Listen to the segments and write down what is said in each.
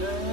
Satisfied.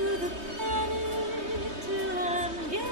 Through the panic till I'm getting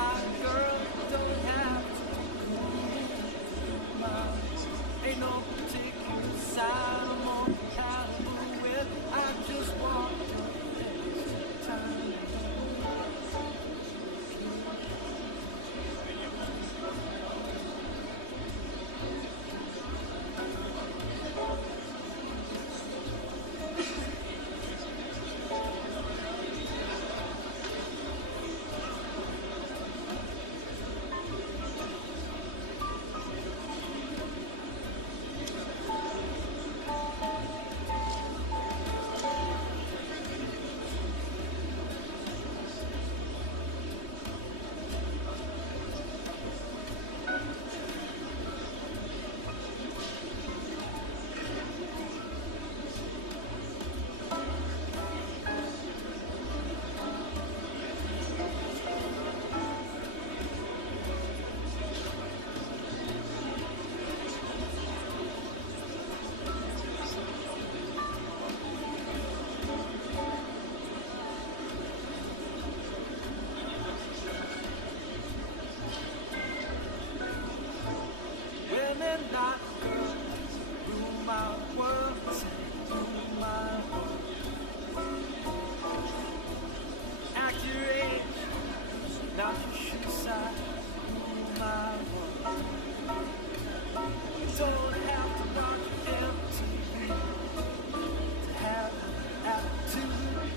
my girl, don't have to compromise. Ain't no particular side I'm more compatible with. I just want your time. Women, not girls, rule my world, rule my world. Act your age, not your shoe size, rule my world. Don't have to watch MTV to have an attitude.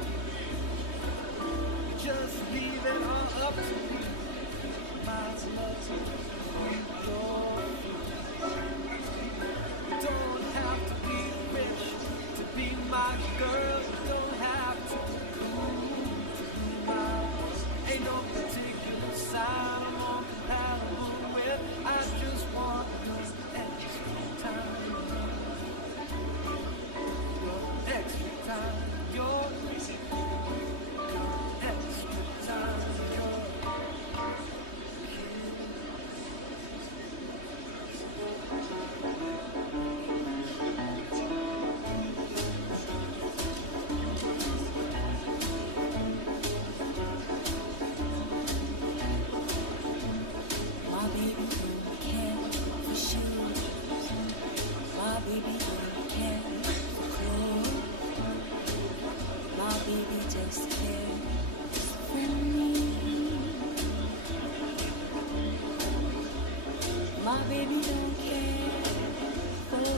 Just leave it all up to me. My love, don't have to be rich to be my girl. Don't have to be my. Ain't no particular side I'm more compatible with. I just want your extra time. Your extra time. Your extra time. My baby don't care for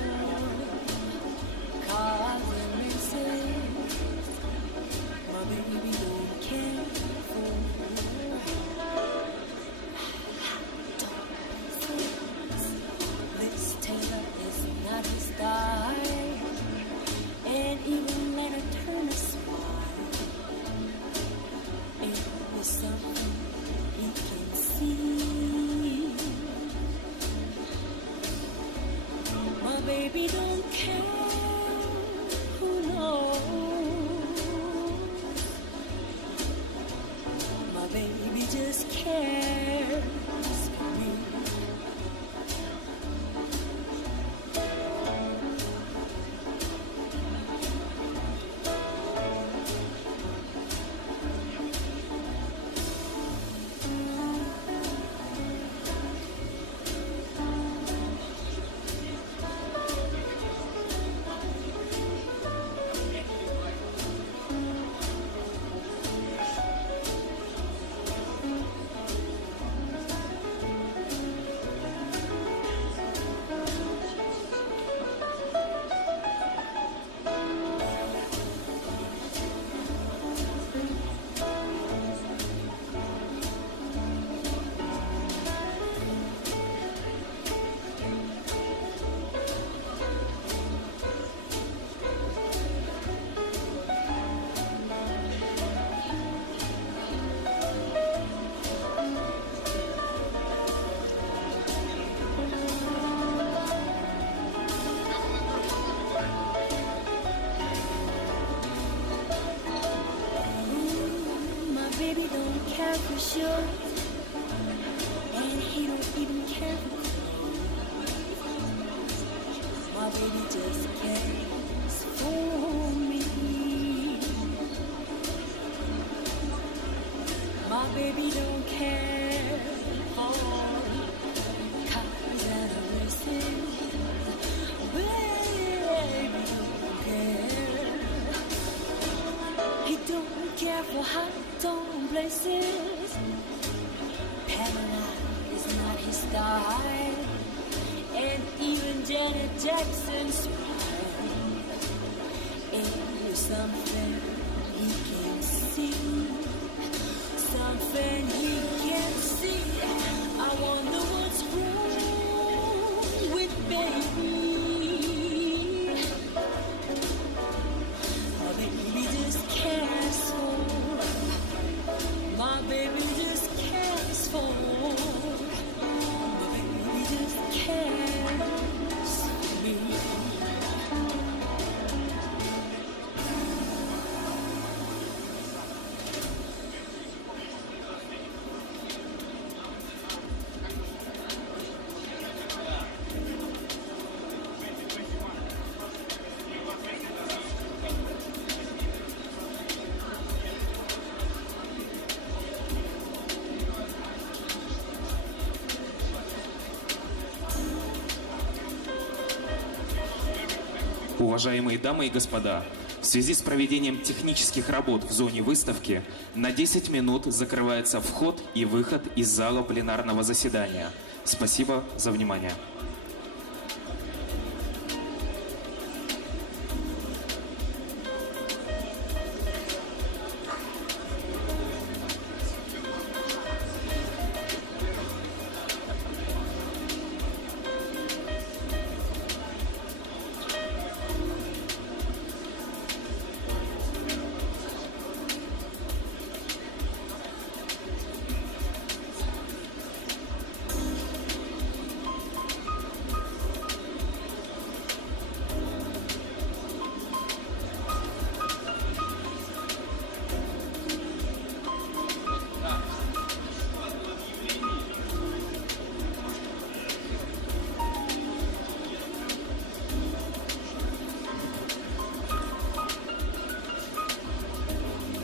cars and races. My baby don't care for Liz Taylor is not his style, and even Lana Turner smile. It was something he can see. My baby don't care who knows. My baby just cares for me. Baby don't care for sure, and he don't even care for clothes. My baby just cares for me. My baby don't care voices. Pamela is not his style, and even Janet Jackson's smile is something he can see, something he can see. I wonder what's wrong with baby. My baby just cares for, my baby just cares for, my baby just cares for me. Уважаемые дамы и господа, в связи с проведением технических работ в зоне выставки на 10 минут закрывается вход и выход из зала пленарного заседания. Спасибо за внимание.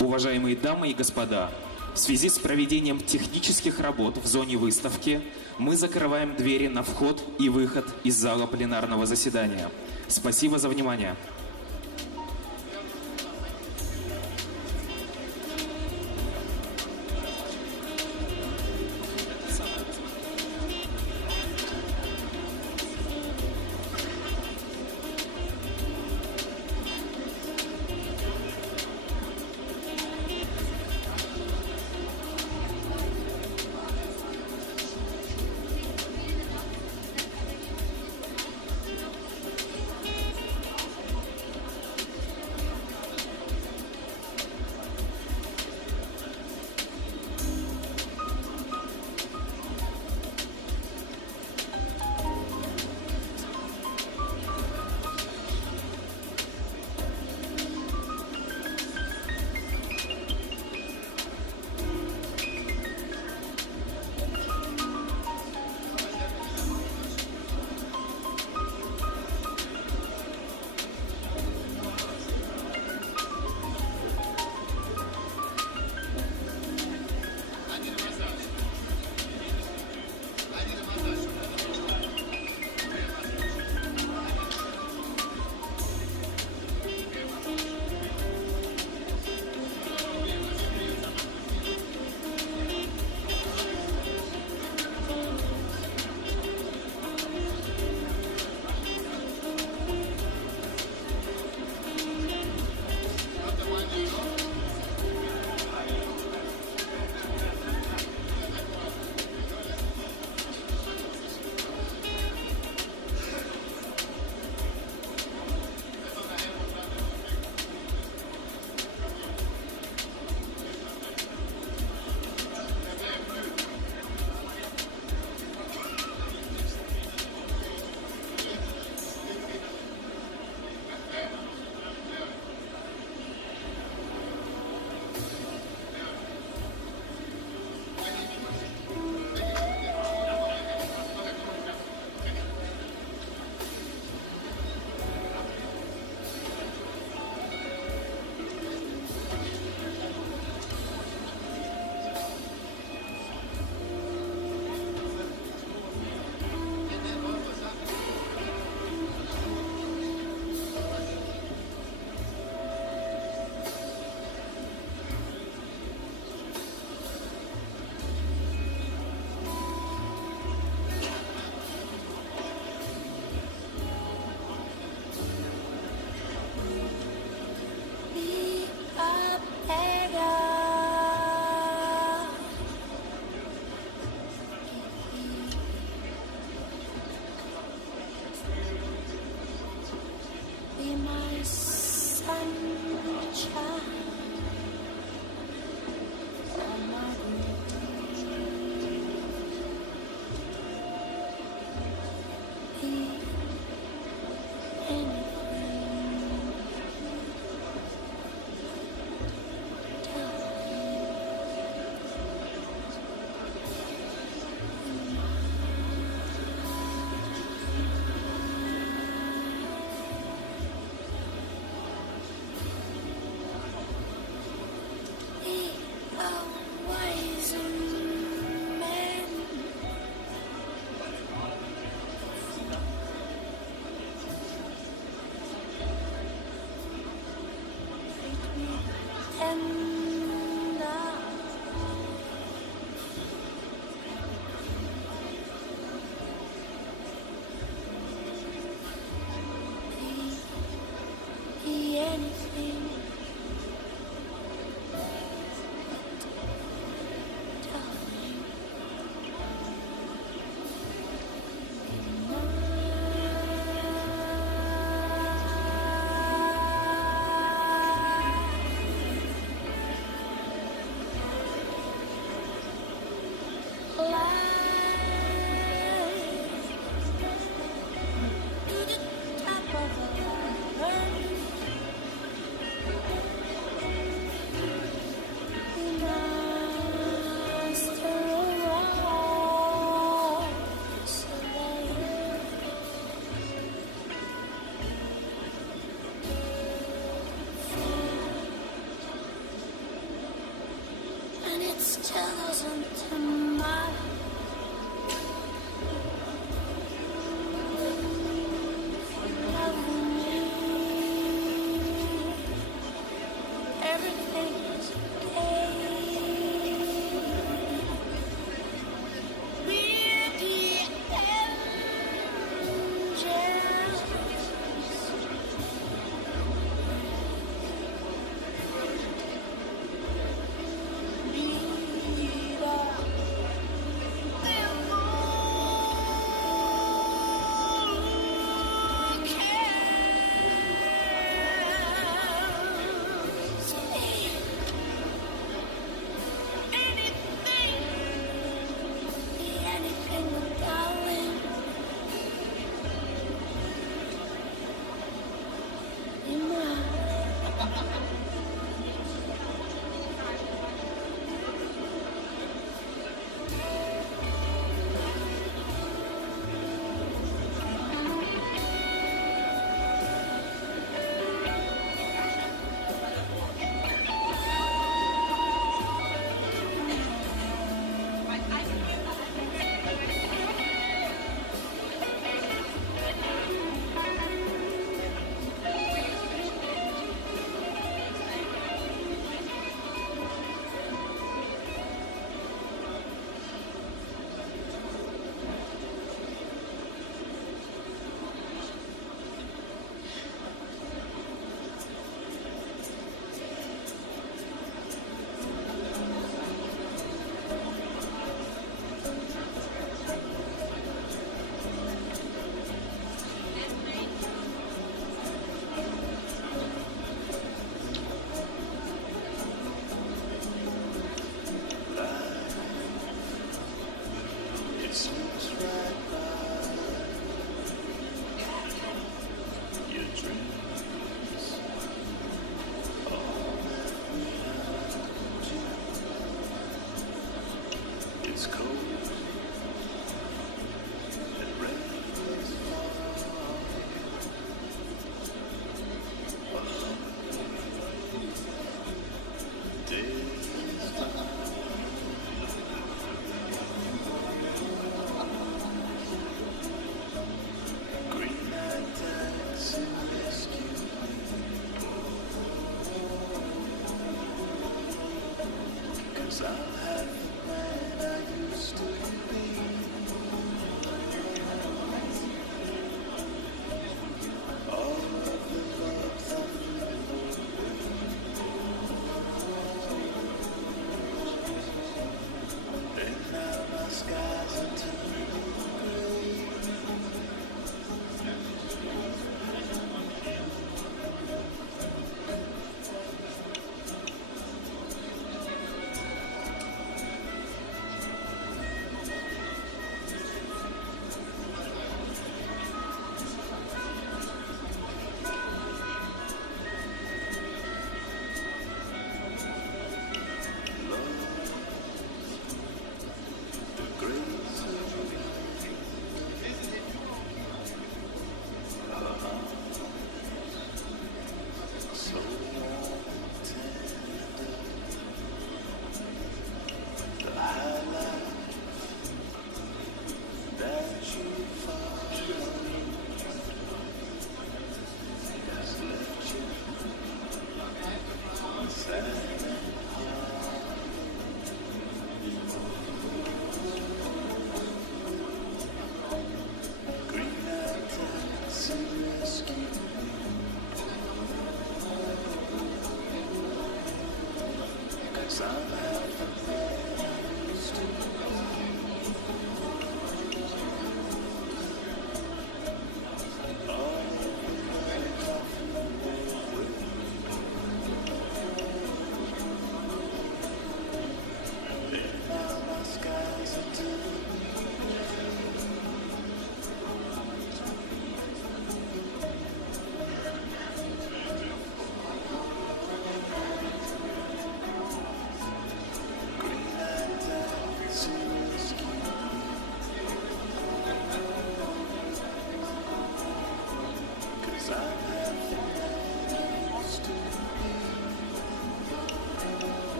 Уважаемые дамы и господа, в связи с проведением технических работ в зоне выставки мы закрываем двери на вход и выход из зала пленарного заседания. Спасибо за внимание.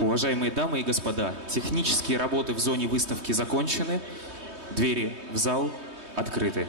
Уважаемые дамы и господа, технические работы в зоне выставки закончены, двери в зал открыты.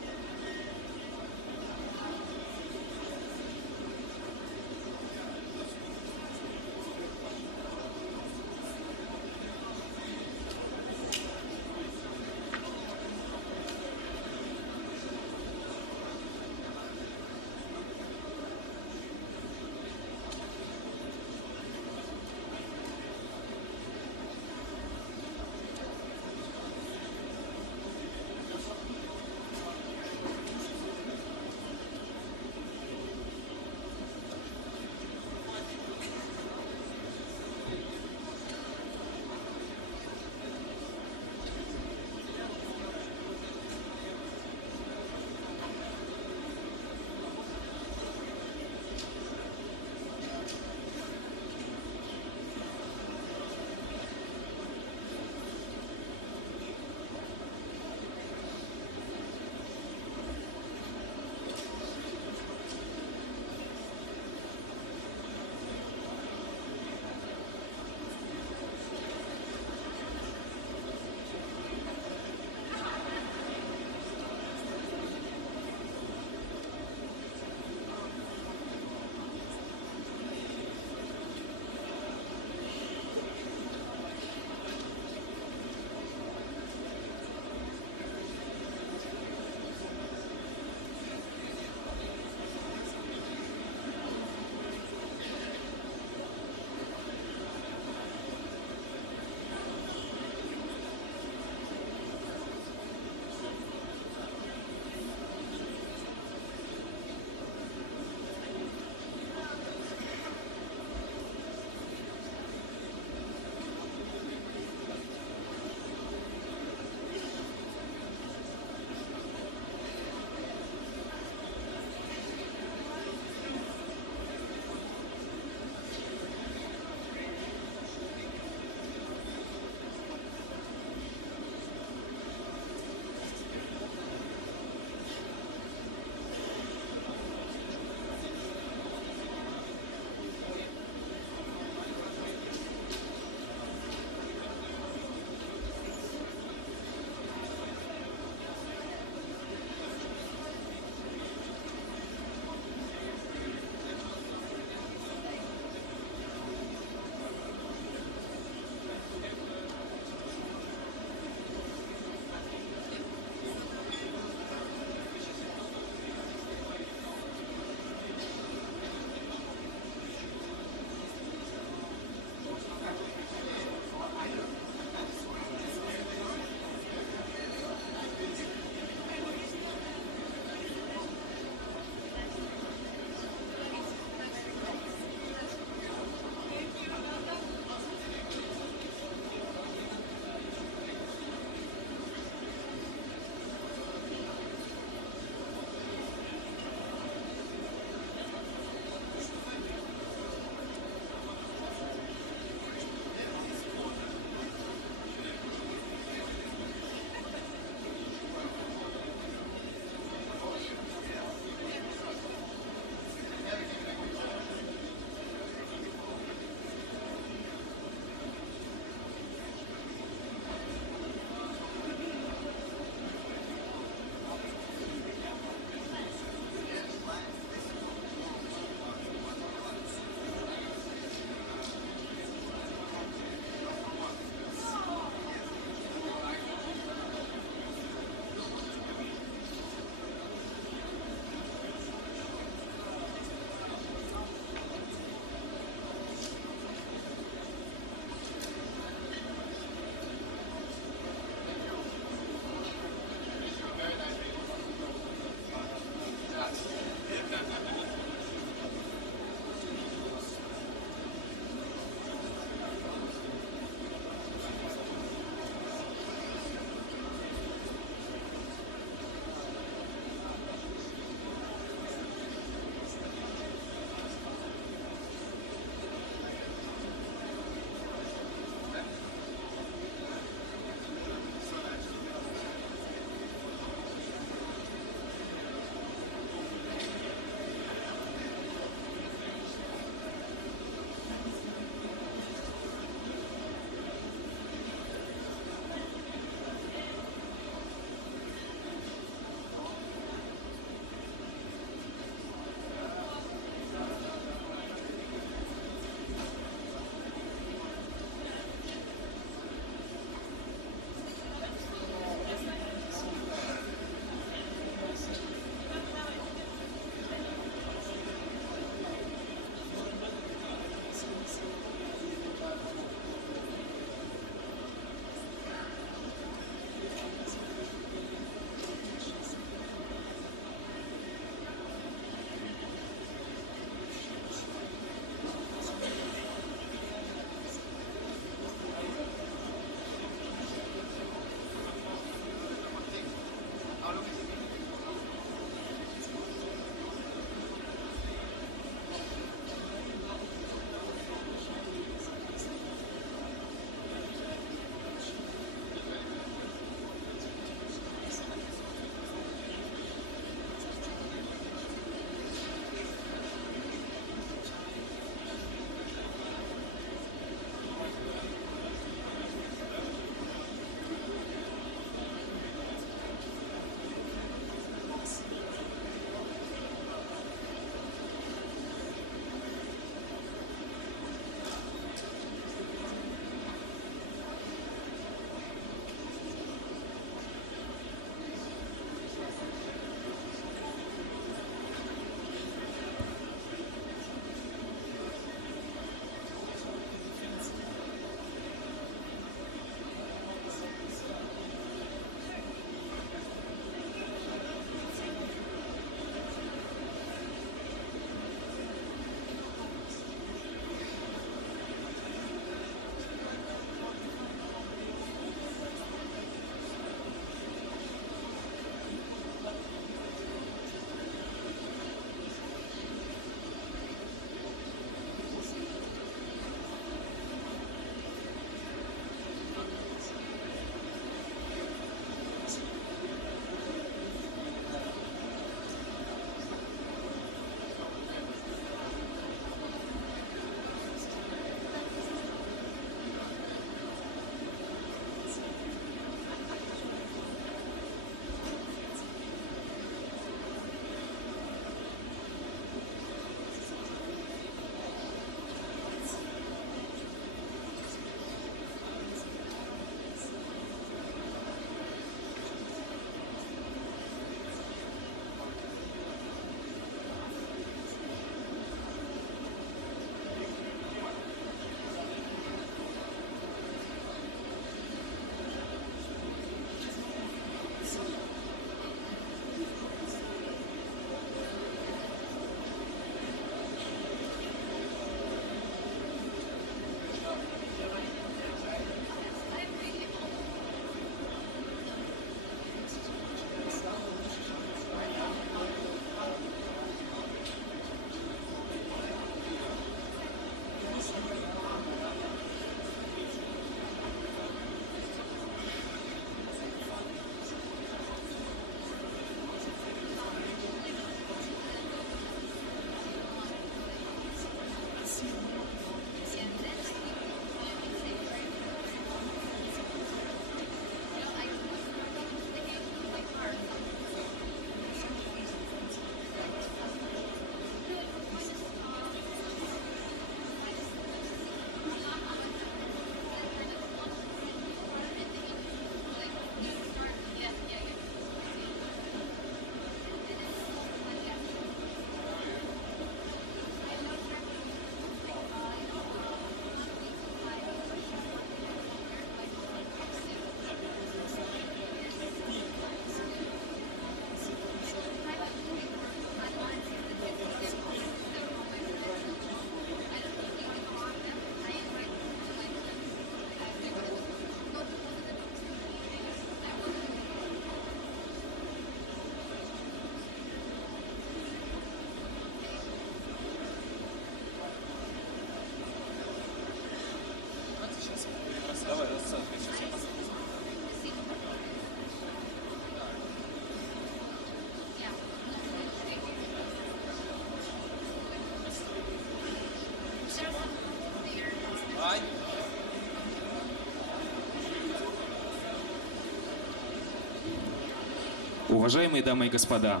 Уважаемые дамы и господа,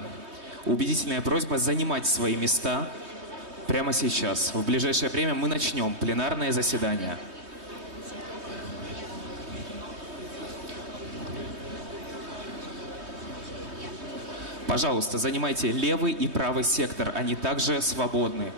убедительная просьба занимать свои места прямо сейчас. В ближайшее время мы начнем пленарное заседание. Пожалуйста, занимайте левый и правый сектор, они также свободны.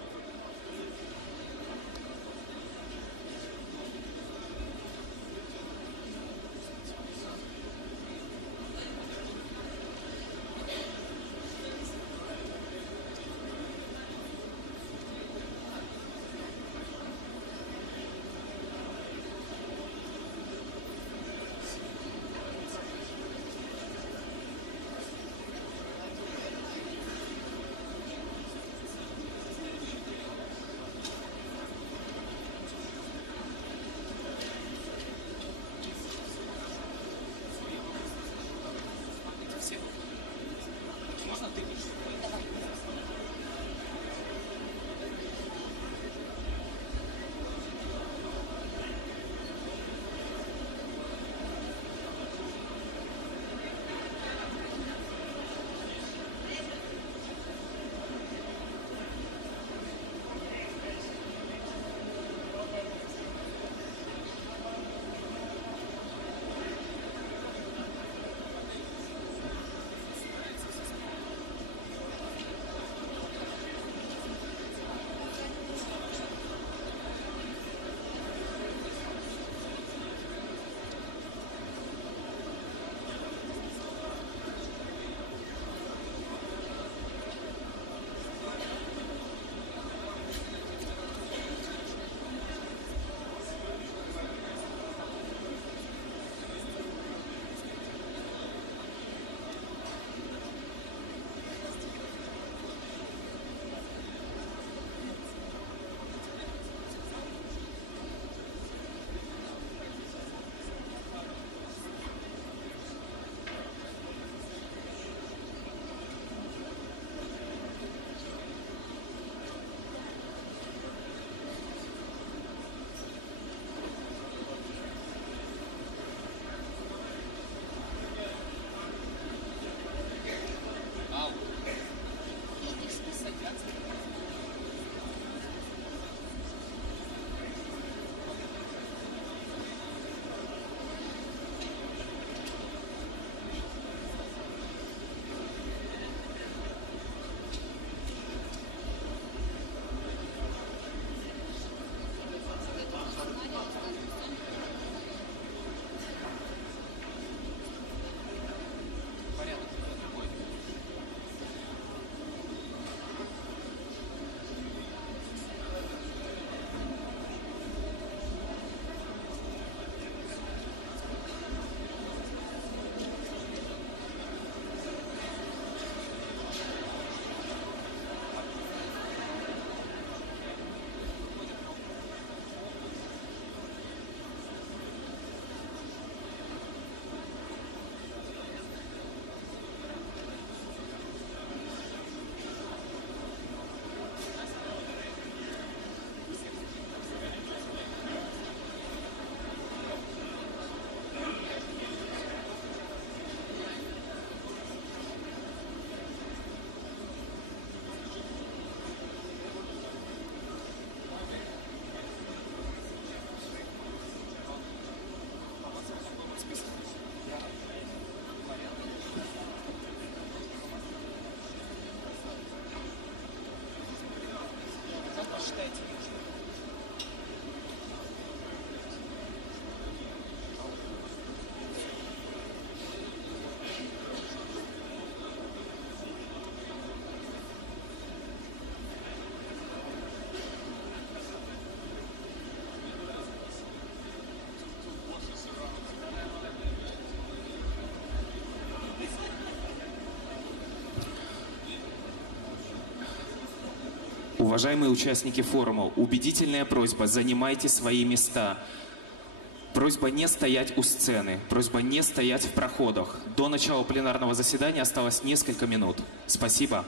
Уважаемые участники форума, убедительная просьба, занимайте свои места. Просьба не стоять у сцены, просьба не стоять в проходах. До начала пленарного заседания осталось несколько минут. Спасибо.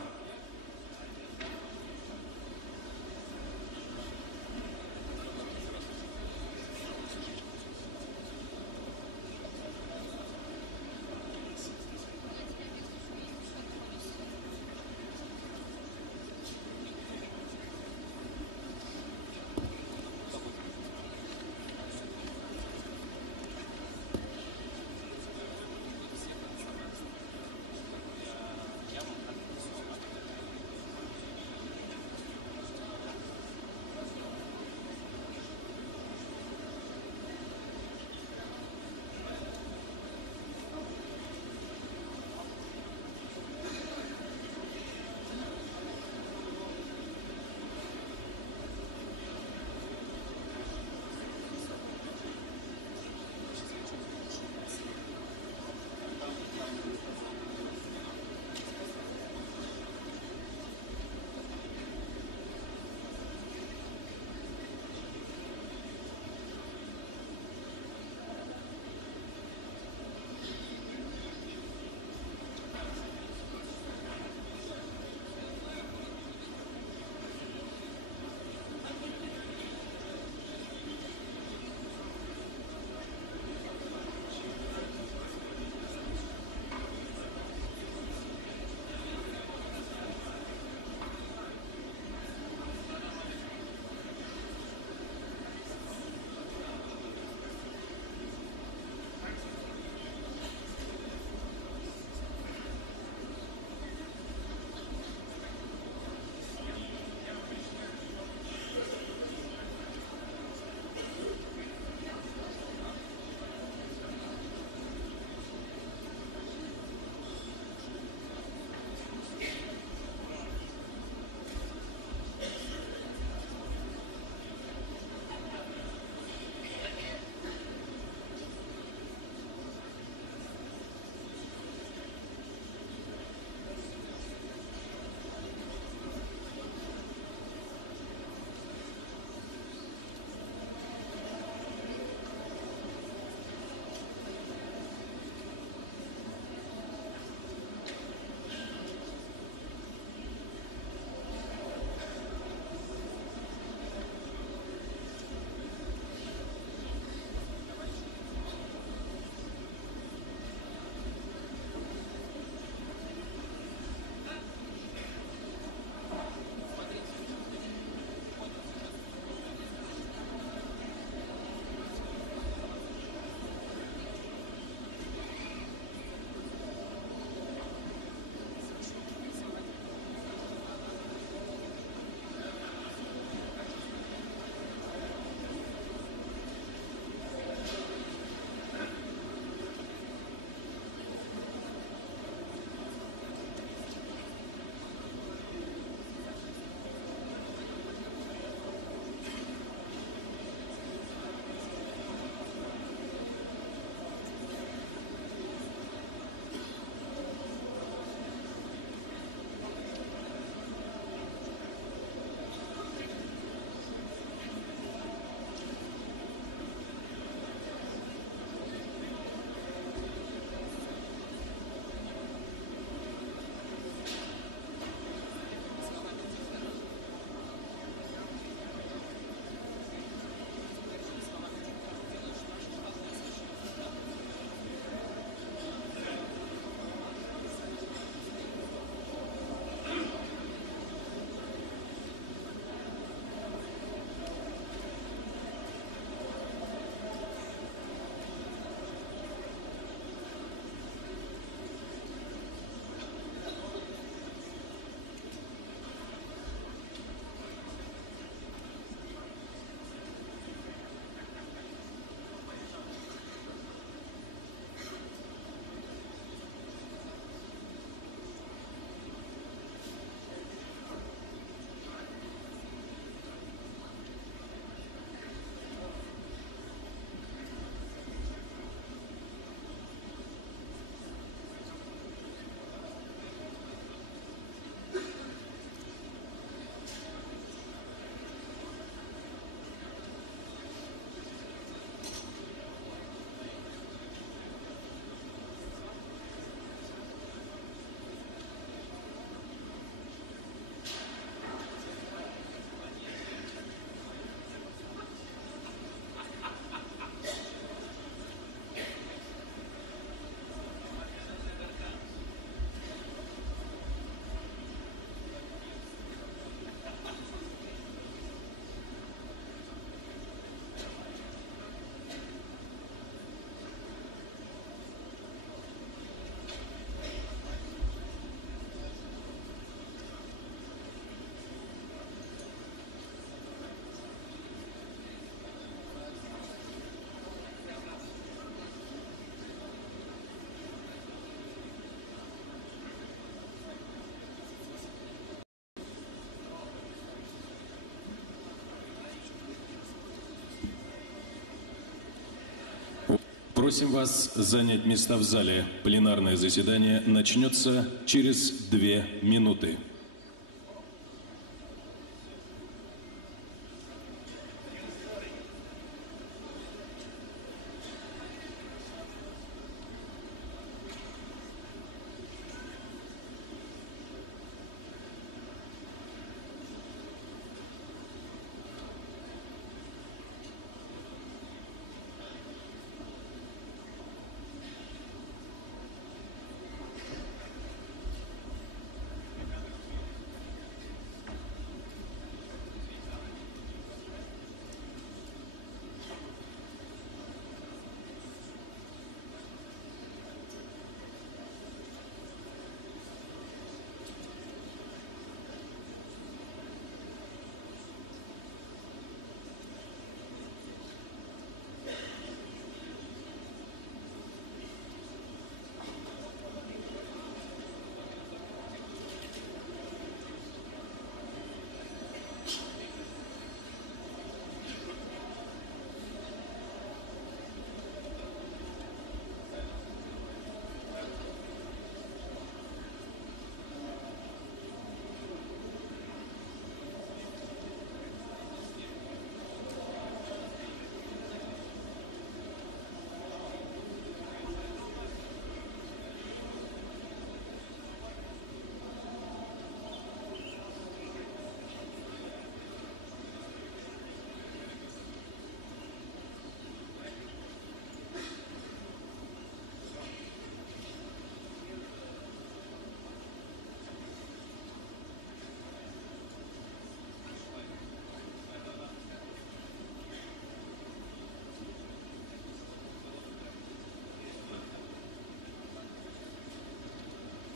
Просим вас занять места в зале. Пленарное заседание начнется через 2 минуты.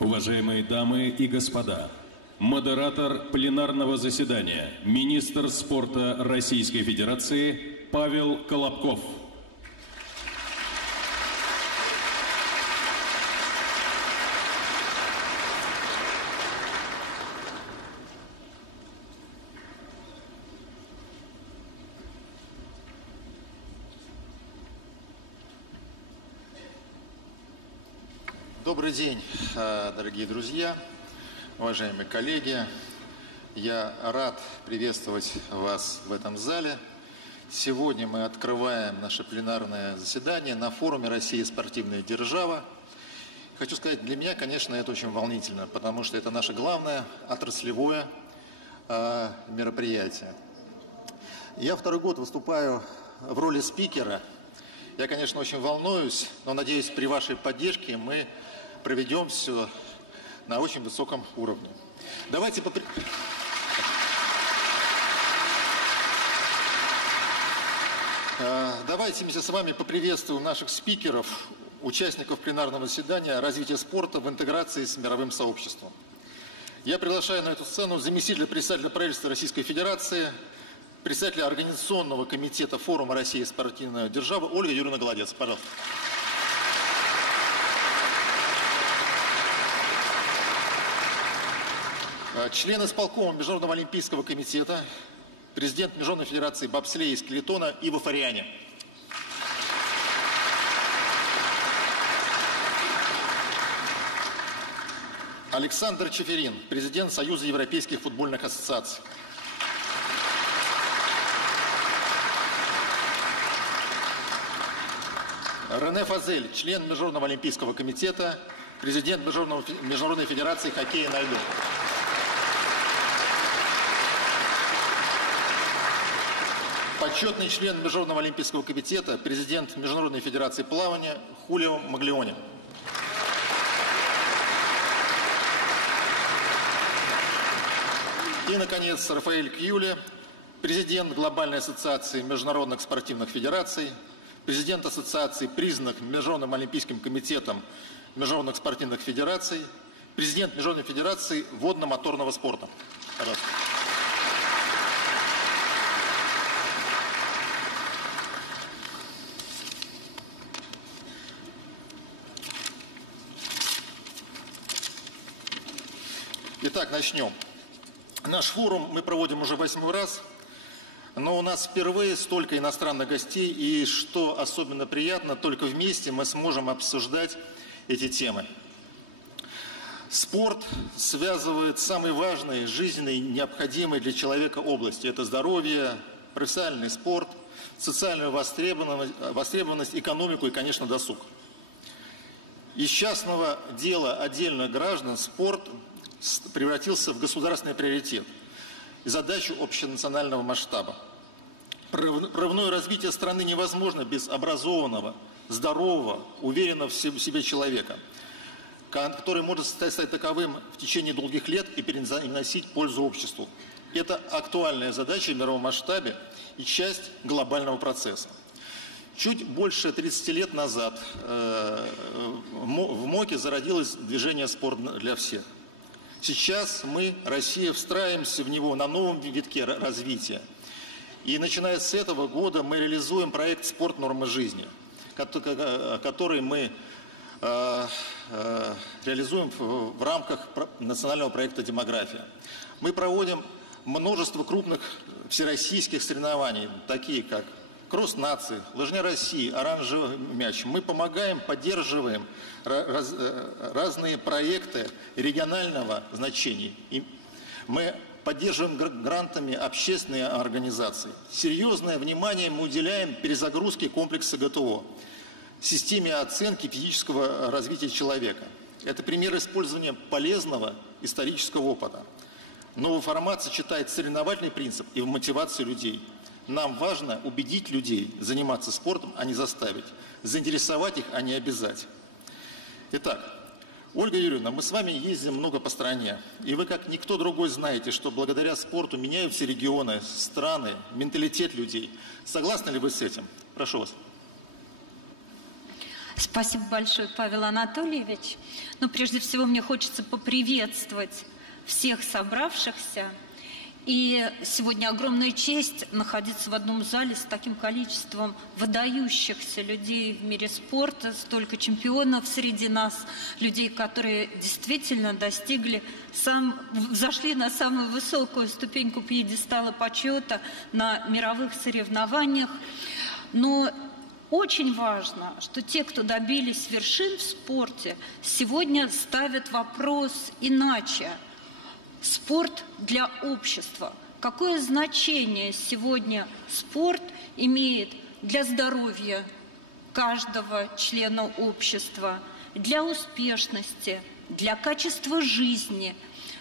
Уважаемые дамы и господа, модератор пленарного заседания, министр спорта Российской Федерации Павел Колобков. Добрый день, дорогие друзья, уважаемые коллеги. Я рад приветствовать вас в этом зале. Сегодня мы открываем наше пленарное заседание на форуме «Россия – спортивная держава». Хочу сказать, для меня, конечно, это очень волнительно, потому что это наше главное отраслевое мероприятие. Я второй год выступаю в роли спикера. Я, конечно, очень волнуюсь, но, надеюсь, при вашей поддержке мы проведем все на очень высоком уровне. Давайте вместе с вами поприветствуем наших спикеров, участников пленарного заседания «Развитие спорта в интеграции с мировым сообществом». Я приглашаю на эту сцену заместителя председателя правительства Российской Федерации, председателя Организационного комитета форума «Россия – спортивная держава» Ольга Юрьевна Голодец. Пожалуйста. Член исполкома Международного олимпийского комитета, президент Международной федерации бобслея и скелетона Ива Фариани. Александр Чеферин, президент Союза европейских футбольных ассоциаций. Рене Фазель, член Международного олимпийского комитета, президент Международной федерации хоккея на льду. Почетный член Международного олимпийского комитета, президент Международной федерации плавания Хулио Маглиони. И, наконец, Рафаэль Кьюле, президент Глобальной ассоциации международных спортивных федераций, президент ассоциации, признанных Международным олимпийским комитетом международных спортивных федераций, президент Международной федерации водно-моторного спорта. Пожалуйста. Итак, начнем. Наш форум мы проводим уже 8-й раз. но у нас впервые столько иностранных гостей, и что особенно приятно, только вместе мы сможем обсуждать эти темы. Спорт связывает самые важные, жизненные, необходимые для человека области. Это здоровье, профессиональный спорт, социальную востребованность, экономику и, конечно, досуг. Из частного дела отдельных граждан спорт превратился в государственный приоритет и задачу общенационального масштаба. Прорывное развитие страны невозможно без образованного, здорового, уверенного в себе человека, который может стать таковым в течение долгих лет и приносить пользу обществу. Это актуальная задача в мировом масштабе и часть глобального процесса. Чуть больше 30 лет назад в МОКе зародилось движение «Спорт для всех». Сейчас мы, Россия, встраиваемся в него на новом витке развития. И начиная с этого года мы реализуем проект «Спорт. Нормы жизни», который мы реализуем в рамках национального проекта «Демография». Мы проводим множество крупных всероссийских соревнований, такие как «Кросс нации», «Лыжня России», «Оранжевый мяч». Мы помогаем, поддерживаем разные проекты регионального значения. И мы поддерживаем грантами общественные организации. Серьезное внимание мы уделяем перезагрузке комплекса ГТО, системе оценки физического развития человека. Это пример использования полезного исторического опыта. Новый формат сочетает соревновательный принцип и мотивацию людей. Нам важно убедить людей заниматься спортом, а не заставить. Заинтересовать их, а не обязать. Итак, Ольга Юрьевна, мы с вами ездим много по стране. И вы, как никто другой, знаете, что благодаря спорту меняются регионы, страны, менталитет людей. Согласны ли вы с этим? Прошу вас. Спасибо большое, Павел Анатольевич. Но прежде всего мне хочется поприветствовать всех собравшихся. И сегодня огромная честь находиться в одном зале с таким количеством выдающихся людей в мире спорта, столько чемпионов среди нас, людей, которые действительно взошли на самую высокую ступеньку пьедестала почета на мировых соревнованиях. Но очень важно, что те, кто добились вершин в спорте, сегодня ставят вопрос иначе. Спорт для общества. Какое значение сегодня спорт имеет для здоровья каждого члена общества, для успешности, для качества жизни,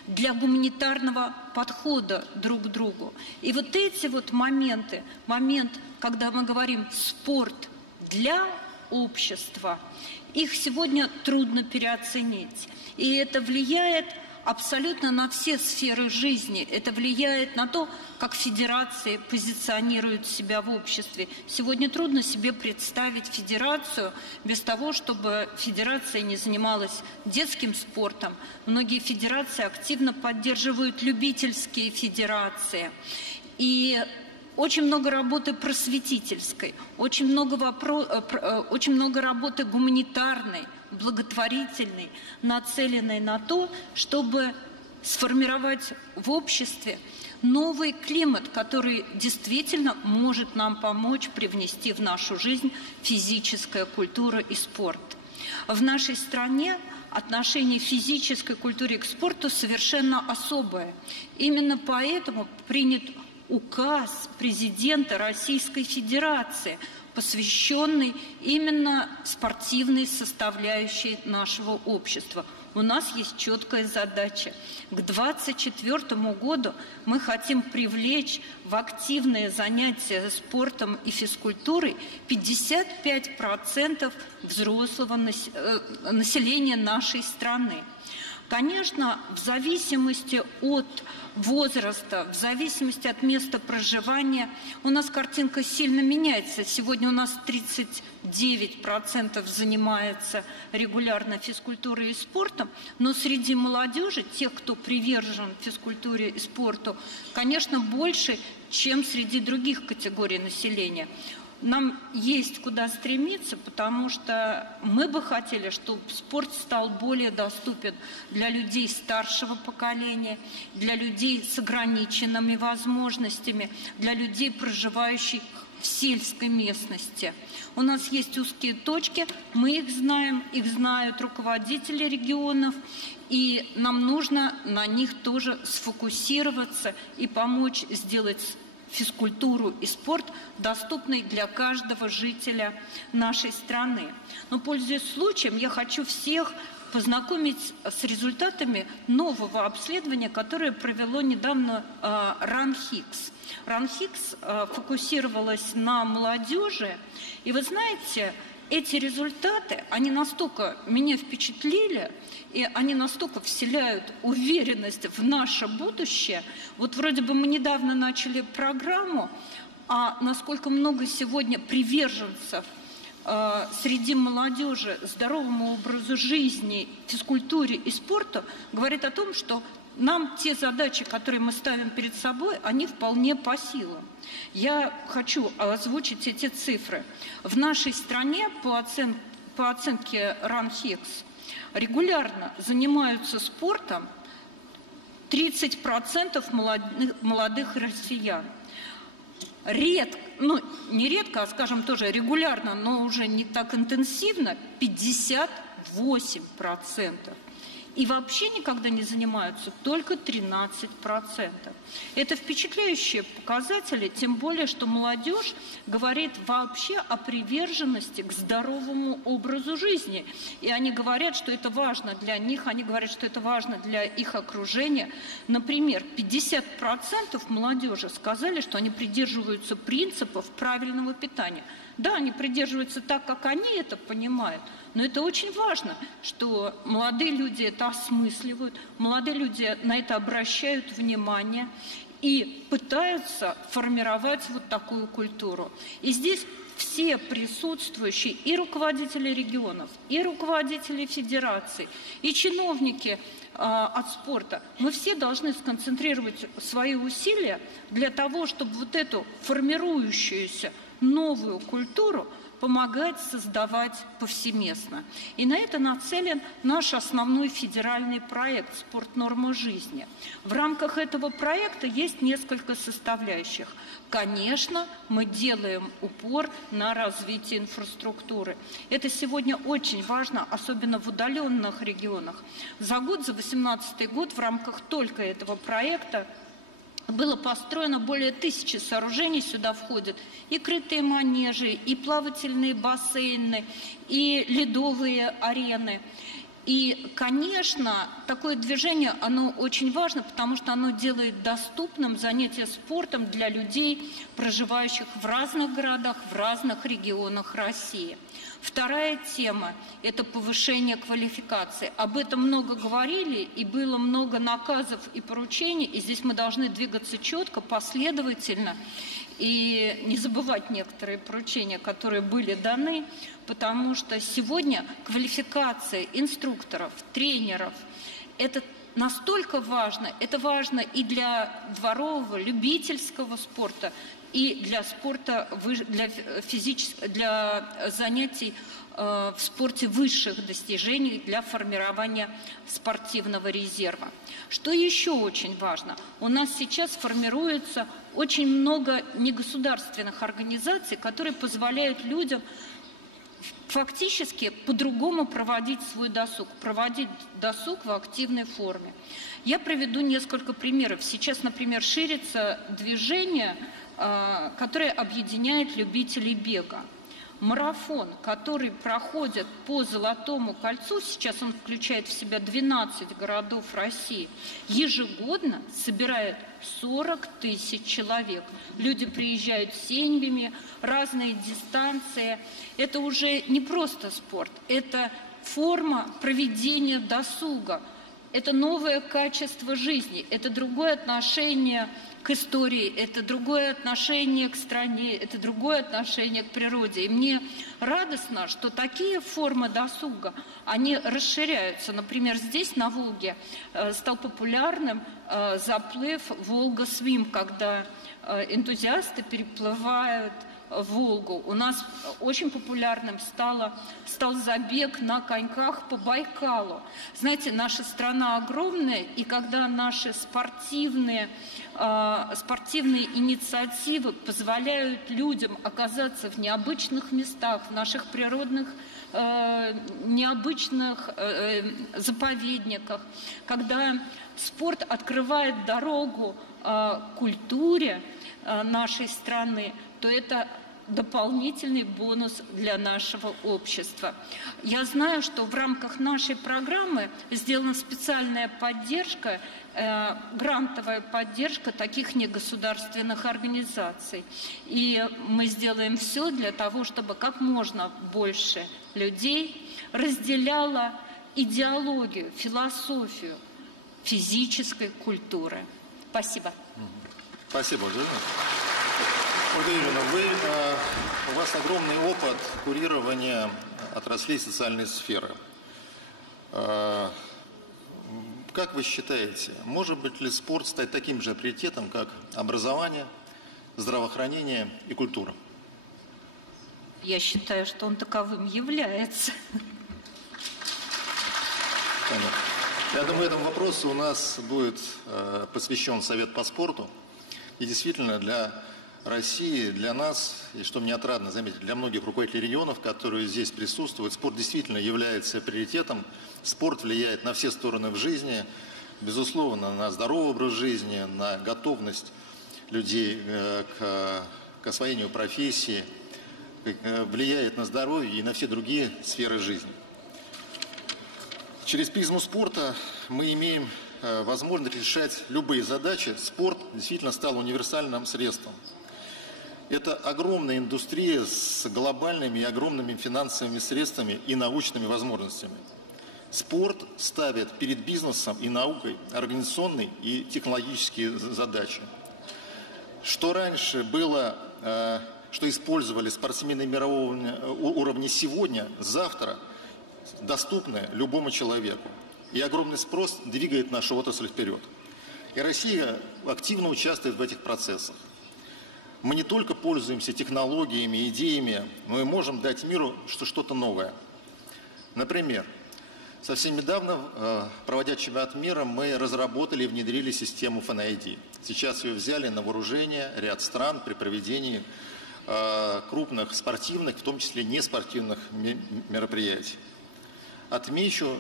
для гуманитарного подхода друг к другу. И вот эти вот моменты, когда мы говорим «спорт для общества», их сегодня трудно переоценить. И это влияет абсолютно на все сферы жизни. Это влияет на то, как федерации позиционируют себя в обществе. Сегодня трудно себе представить федерацию без того, чтобы федерация не занималась детским спортом. Многие федерации активно поддерживают любительские федерации. И очень много работы просветительской, очень много работы гуманитарной, благотворительной, нацеленной на то, чтобы сформировать в обществе новый климат, который действительно может нам помочь привнести в нашу жизнь физическая культура и спорт. В нашей стране отношение физической культуры к спорту совершенно особое. Именно поэтому принят указ президента Российской Федерации, посвященный именно спортивной составляющей нашего общества. У нас есть четкая задача. К 2024 году мы хотим привлечь в активные занятия спортом и физкультурой 55% взрослого населения нашей страны. Конечно, в зависимости от возраста, в зависимости от места проживания у нас картинка сильно меняется. Сегодня у нас 39% занимается регулярно физкультурой и спортом, но среди молодежи, тех, кто привержен физкультуре и спорту, конечно, больше, чем среди других категорий населения. нам есть куда стремиться, потому что мы бы хотели, чтобы спорт стал более доступен для людей старшего поколения, для людей с ограниченными возможностями, для людей, проживающих в сельской местности. У нас есть узкие точки, мы их знают руководители регионов, и нам нужно на них тоже сфокусироваться и помочь сделать физкультуру и спорт доступной для каждого жителя нашей страны. Но, пользуясь случаем, я хочу всех познакомить с результатами нового обследования, которое провело недавно РАН-Хикс. РАН-Хикс фокусировалась на молодежи, и вы знаете, эти результаты, они настолько меня впечатлили, и они настолько вселяют уверенность в наше будущее. Вот вроде бы мы недавно начали программу, а насколько много сегодня приверженцев среди молодежи здоровому образу жизни, физкультуре и спорту, говорит о том, что нам те задачи, которые мы ставим перед собой, они вполне по силам. Я хочу озвучить эти цифры. В нашей стране по оценке РАН-Хикс регулярно занимаются спортом 30% молодых россиян. Нередко, а скажем тоже регулярно, но уже не так интенсивно, 58%. И вообще никогда не занимаются только 13%. Это впечатляющие показатели, тем более, что молодежь говорит вообще о приверженности к здоровому образу жизни. И они говорят, что это важно для них, они говорят, что это важно для их окружения. Например, 50% молодежи сказали, что они придерживаются принципов правильного питания. Да, они придерживаются так, как они это понимают, но это очень важно, что молодые люди это осмысливают, молодые люди на это обращают внимание и пытаются формировать вот такую культуру. И здесь все присутствующие, и руководители регионов, и руководители федераций, и чиновники от спорта, мы все должны сконцентрировать свои усилия для того, чтобы вот эту формирующуюся новую культуру помогать создавать повсеместно. И на это нацелен наш основной федеральный проект «Спорт. Норма жизни». В рамках этого проекта есть несколько составляющих. Конечно, мы делаем упор на развитие инфраструктуры. Это сегодня очень важно, особенно в удаленных регионах. За 2018 год в рамках только этого проекта было построено более 1000 сооружений, сюда входят и крытые манежи, и плавательные бассейны, и ледовые арены. И, конечно, такое движение, оно очень важно, потому что оно делает доступным занятие спортом для людей, проживающих в разных городах, в разных регионах России. Вторая тема – это повышение квалификации. Об этом много говорили, и было много наказов и поручений, и здесь мы должны двигаться четко, последовательно, и не забывать некоторые поручения, которые были даны, потому что сегодня квалификация инструкторов, тренеров – это настолько важно, это важно и для дворового, любительского спорта, и для спорта, для занятий в спорте высших достижений, для формирования спортивного резерва. Что еще очень важно? У нас сейчас формируется очень много негосударственных организаций, которые позволяют людям фактически по-другому проводить свой досуг, проводить досуг в активной форме. Я приведу несколько примеров. Сейчас, например, ширится движение, которое объединяет любителей бега. Марафон, который проходит по Золотому кольцу, сейчас он включает в себя 12 городов России, ежегодно собирает 40 000 человек. Люди приезжают с семьями, разные дистанции. Это уже не просто спорт, это форма проведения досуга, это новое качество жизни, это другое отношение к истории, это другое отношение к стране, это другое отношение к природе. И мне радостно, что такие формы досуга, они расширяются. Например, здесь, на Волге, стал популярным заплыв «Волга-Свим», когда энтузиасты переплывают Волгу. У нас очень популярным стал забег на коньках по Байкалу. Знаете, наша страна огромная, и когда наши спортивные инициативы позволяют людям оказаться в необычных местах, в наших природных необычных заповедниках, когда спорт открывает дорогу культуре нашей страны, то это дополнительный бонус для нашего общества. Я знаю, что в рамках нашей программы сделана специальная поддержка, грантовая поддержка таких негосударственных организаций. И мы сделаем все для того, чтобы как можно больше людей разделяло идеологию, философию физической культуры. Спасибо. Спасибо, Ольга Юрьевна. У вас огромный опыт курирования отраслей социальной сферы. Как вы считаете, может быть ли спорт стать таким же приоритетом, как образование, здравоохранение и культура? Я считаю, что он таковым является. Понятно. Я думаю, этому вопросу у нас будет посвящен Совет по спорту. И действительно, для России, для нас, и что мне отрадно заметить, для многих руководителей регионов, которые здесь присутствуют, спорт действительно является приоритетом. Спорт влияет на все стороны в жизни, безусловно, на здоровый образ жизни, на готовность людей к освоению профессии, влияет на здоровье и на все другие сферы жизни. Через призму спорта мы имеем возможность решать любые задачи. Спорт действительно стал универсальным средством. Это огромная индустрия с глобальными и огромными финансовыми средствами и научными возможностями. Спорт ставит перед бизнесом и наукой организационные и технологические задачи. Что раньше было, что использовали спортсмены мирового уровня сегодня, завтра доступны любому человеку. И огромный спрос двигает нашу отрасль вперед. И Россия активно участвует в этих процессах. Мы не только пользуемся технологиями, идеями, но и можем дать миру что-то новое. Например, совсем недавно, проводя чемпионат мира, мы разработали и внедрили систему FNID. Сейчас ее взяли на вооружение ряд стран при проведении крупных спортивных, в том числе неспортивных мероприятий. Отмечу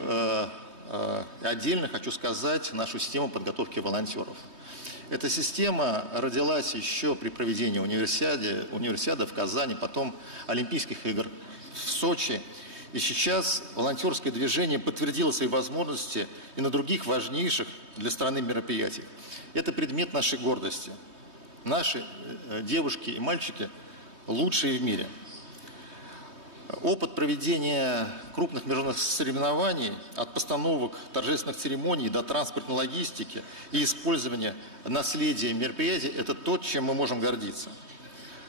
отдельно, хочу сказать, нашу систему подготовки волонтеров. Эта система родилась еще при проведении универсиады в Казани, потом Олимпийских игр в Сочи. И сейчас волонтерское движение подтвердило свои возможности и на других важнейших для страны мероприятиях. Это предмет нашей гордости. Наши девушки и мальчики лучшие в мире. Опыт проведения крупных международных соревнований, от постановок торжественных церемоний до транспортной логистики и использования наследия мероприятий – это то, чем мы можем гордиться.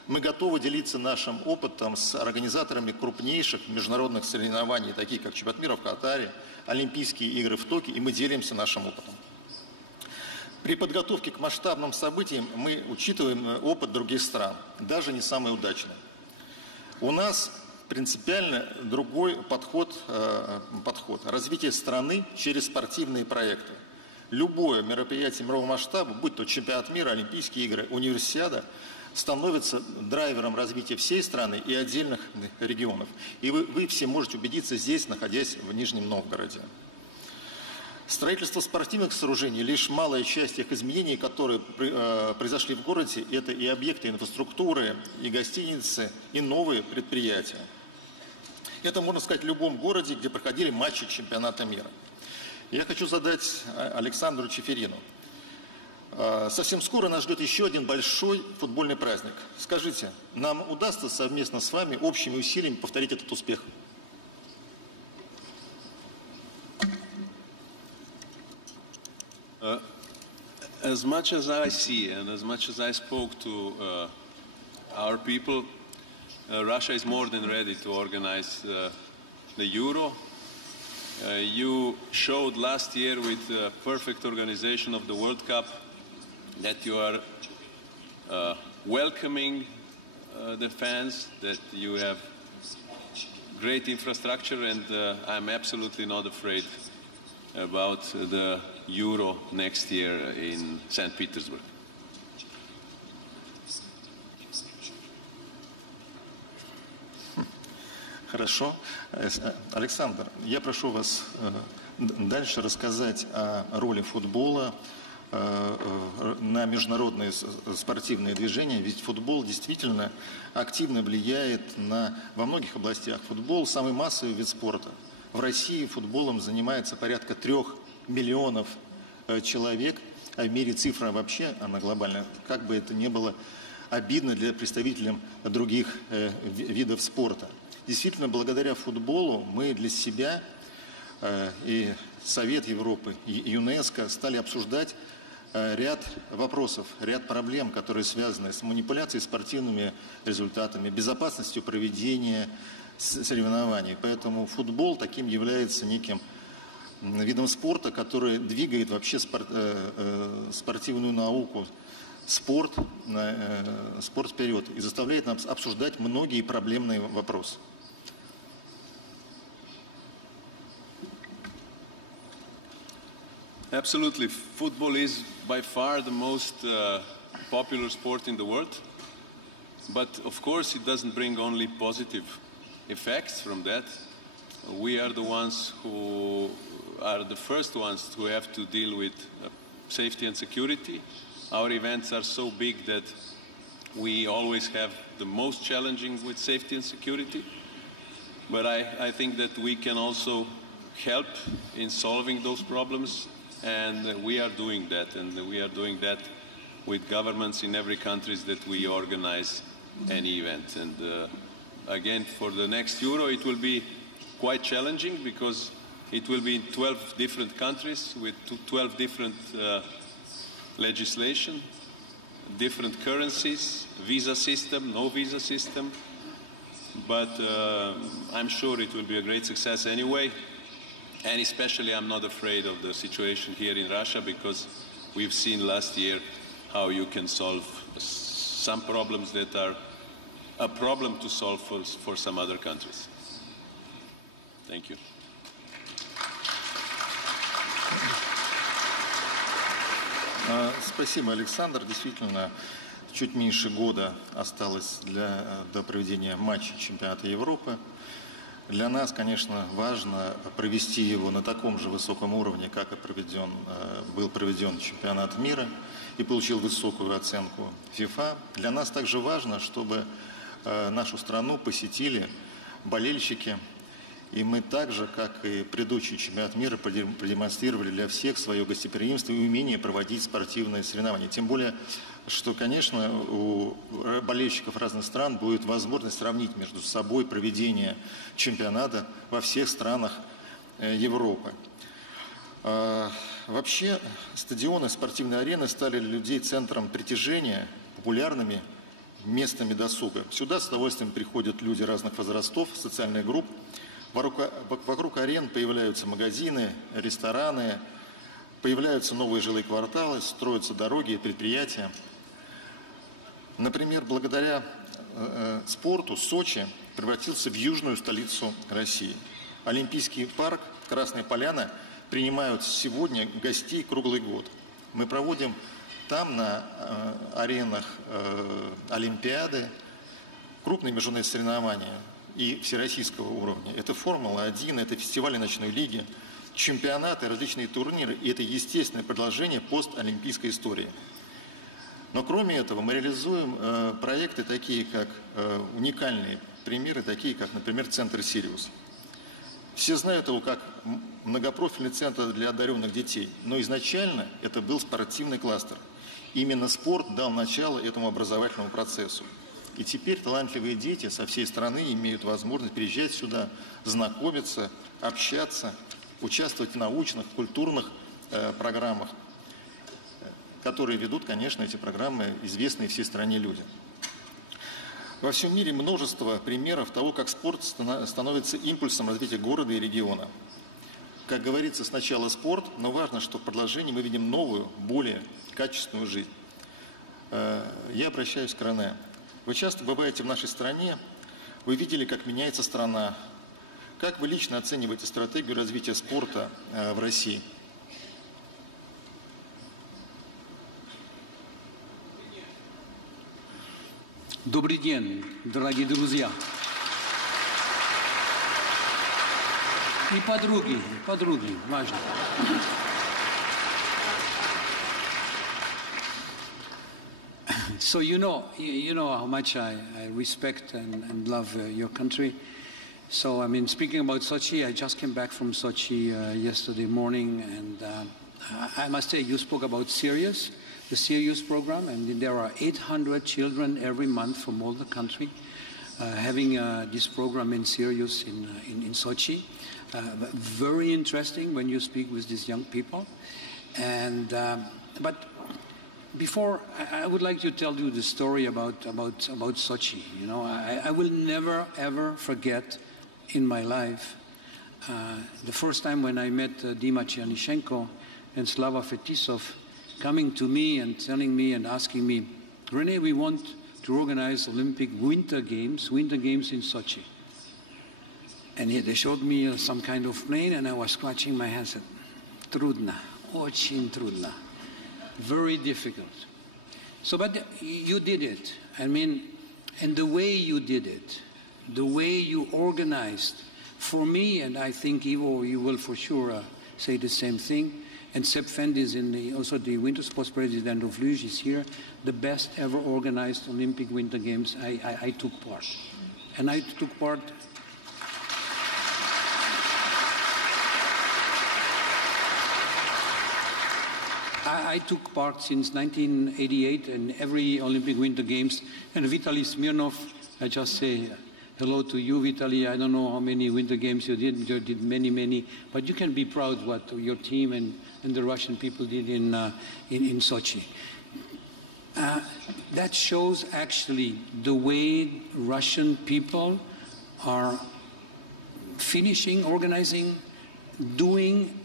Мы готовы делиться нашим опытом с организаторами крупнейших международных соревнований, таких как чемпионат мира в Катаре, Олимпийские игры в Токио, и мы делимся нашим опытом. При подготовке к масштабным событиям мы учитываем опыт других стран, даже не самый удачный. У нас принципиально другой подход. Развитие страны через спортивные проекты. Любое мероприятие мирового масштаба, будь то чемпионат мира, Олимпийские игры, универсиада, становится драйвером развития всей страны и отдельных регионов. И вы все можете убедиться здесь, находясь в Нижнем Новгороде. Строительство спортивных сооружений – лишь малая часть тех изменений, которые произошли в городе. Это и объекты инфраструктуры, и гостиницы, и новые предприятия. Это можно сказать в любом городе, где проходили матчи чемпионата мира. Я хочу задать Александру Чеферину. Совсем скоро нас ждет еще один большой футбольный праздник. Скажите, нам удастся совместно с вами общими усилиями повторить этот успех? As much as I see and as much as I spoke to our people, Russia is more than ready to organize the Euro. You showed last year with perfect organization of the World Cup that you are welcoming the fans that you have great infrastructure, and I'm absolutely not afraid about the Euro next year in St. Petersburg. Хорошо. Александр, я прошу вас дальше рассказать о роли футбола на международные спортивные движения, ведь футбол действительно активно влияет во многих областях. Футбол – самый массовый вид спорта. В России футболом занимается порядка 3 миллионов человек, а в мире цифра вообще, она глобальная, как бы это ни было обидно для представителей других видов спорта. Действительно, благодаря футболу мы для себя и Совет Европы, и ЮНЕСКО стали обсуждать ряд вопросов, ряд проблем, которые связаны с манипуляцией спортивными результатами, безопасностью проведения соревнований. Поэтому футбол таким является неким видом спорта, который двигает вообще спортивную науку, спорт вперед и заставляет нас обсуждать многие проблемные вопросы. Absolutely. Football is by far the most popular sport in the world. But of course, it doesn't bring only positive effects from that. We are the ones who are the first ones who have to deal with safety and security. Our events are so big that we always have the most challenging with safety and security. But I think that we can also help in solving those problems. And we are doing that, and we are doing that with governments in every country that we organize any event. And again, for the next Euro, it will be quite challenging because it will be in 12 different countries with 12 different legislation, different currencies, visa system, no visa system. But I'm sure it will be a great success anyway. And especially I'm not afraid of the situation here in Russia because we've seen last year how you can solve some problems that are a problem to solve for some other countries. Thank you. Спасибо, Александр. Действительно, чуть меньше года осталось до проведения матча чемпионата Европы. Для нас, конечно, важно провести его на таком же высоком уровне, как и был проведен чемпионат мира и получил высокую оценку ФИФА. Для нас также важно, чтобы нашу страну посетили болельщики, и мы так же, как и предыдущий чемпионат мира, продемонстрировали для всех свое гостеприимство и умение проводить спортивные соревнования. Тем более, что, конечно, у болельщиков разных стран будет возможность сравнить между собой проведение чемпионата во всех странах Европы. Вообще, стадионы, спортивные арены стали для людей центром притяжения, популярными местами досуга. Сюда с удовольствием приходят люди разных возрастов, социальных групп. Вокруг арен появляются магазины, рестораны, появляются новые жилые кварталы, строятся дороги и предприятия. Например, благодаря спорту Сочи превратился в южную столицу России. Олимпийский парк, Красная Поляна принимают сегодня гостей круглый год. Мы проводим там на аренах Олимпиады крупные международные соревнования и всероссийского уровня. Это Формула-1, это фестивали ночной лиги, чемпионаты, различные турниры, и это естественное продолжение постолимпийской истории. Но кроме этого мы реализуем проекты такие, как уникальные примеры, такие как, например, Центр «Сириус». Все знают его как многопрофильный центр для одаренных детей, но изначально это был спортивный кластер. Именно спорт дал начало этому образовательному процессу. И теперь талантливые дети со всей страны имеют возможность приезжать сюда, знакомиться, общаться, участвовать в научных, культурных программах, которые ведут, конечно, эти программы известные всей стране люди. Во всем мире множество примеров того, как спорт становится импульсом развития города и региона. Как говорится, сначала спорт, но важно, что в продолжении мы видим новую, более качественную жизнь. Я обращаюсь к Рене. Вы часто бываете в нашей стране, вы видели, как меняется страна. Как вы лично оцениваете стратегию развития спорта в России? Добрый день, дорогие друзья. И подруги, важно. So you know how much I respect and love your country. So I mean, speaking about Sochi, I just came back from Sochi yesterday morning, and I must say, you spoke about Sirius, the Sirius program, and there are 800 children every month from all the country having this program in Sirius in Sochi. Very interesting when you speak with these young people, and but. Before, I would like to tell you the story about Sochi. You know, I will never, ever forget in my life the first time when I met Dima Chernyshchenko and Slava Fetisov coming to me and telling me and asking me, Rene, we want to organize Olympic Winter Games in Sochi. And they showed me some kind of plane, and I was scratching my head and said, Trudna, очень trudna. Very difficult. So, but you did it. I mean, and the way you did it, the way you organized, for me, and I think Ivo, you will for sure say the same thing, and Sepp Fend is also the Winter Sports President of Luge is here, the best ever organized Olympic Winter Games I took part. And I took part I took part since 1988 in every Olympic Winter Games. And Vitaly Smirnov, I just say hello to you, Vitaly. I don't know how many Winter Games you did. You did many. But you can be proud what your team and the Russian people did in Sochi. That shows actually the way Russian people are finishing, organizing, doing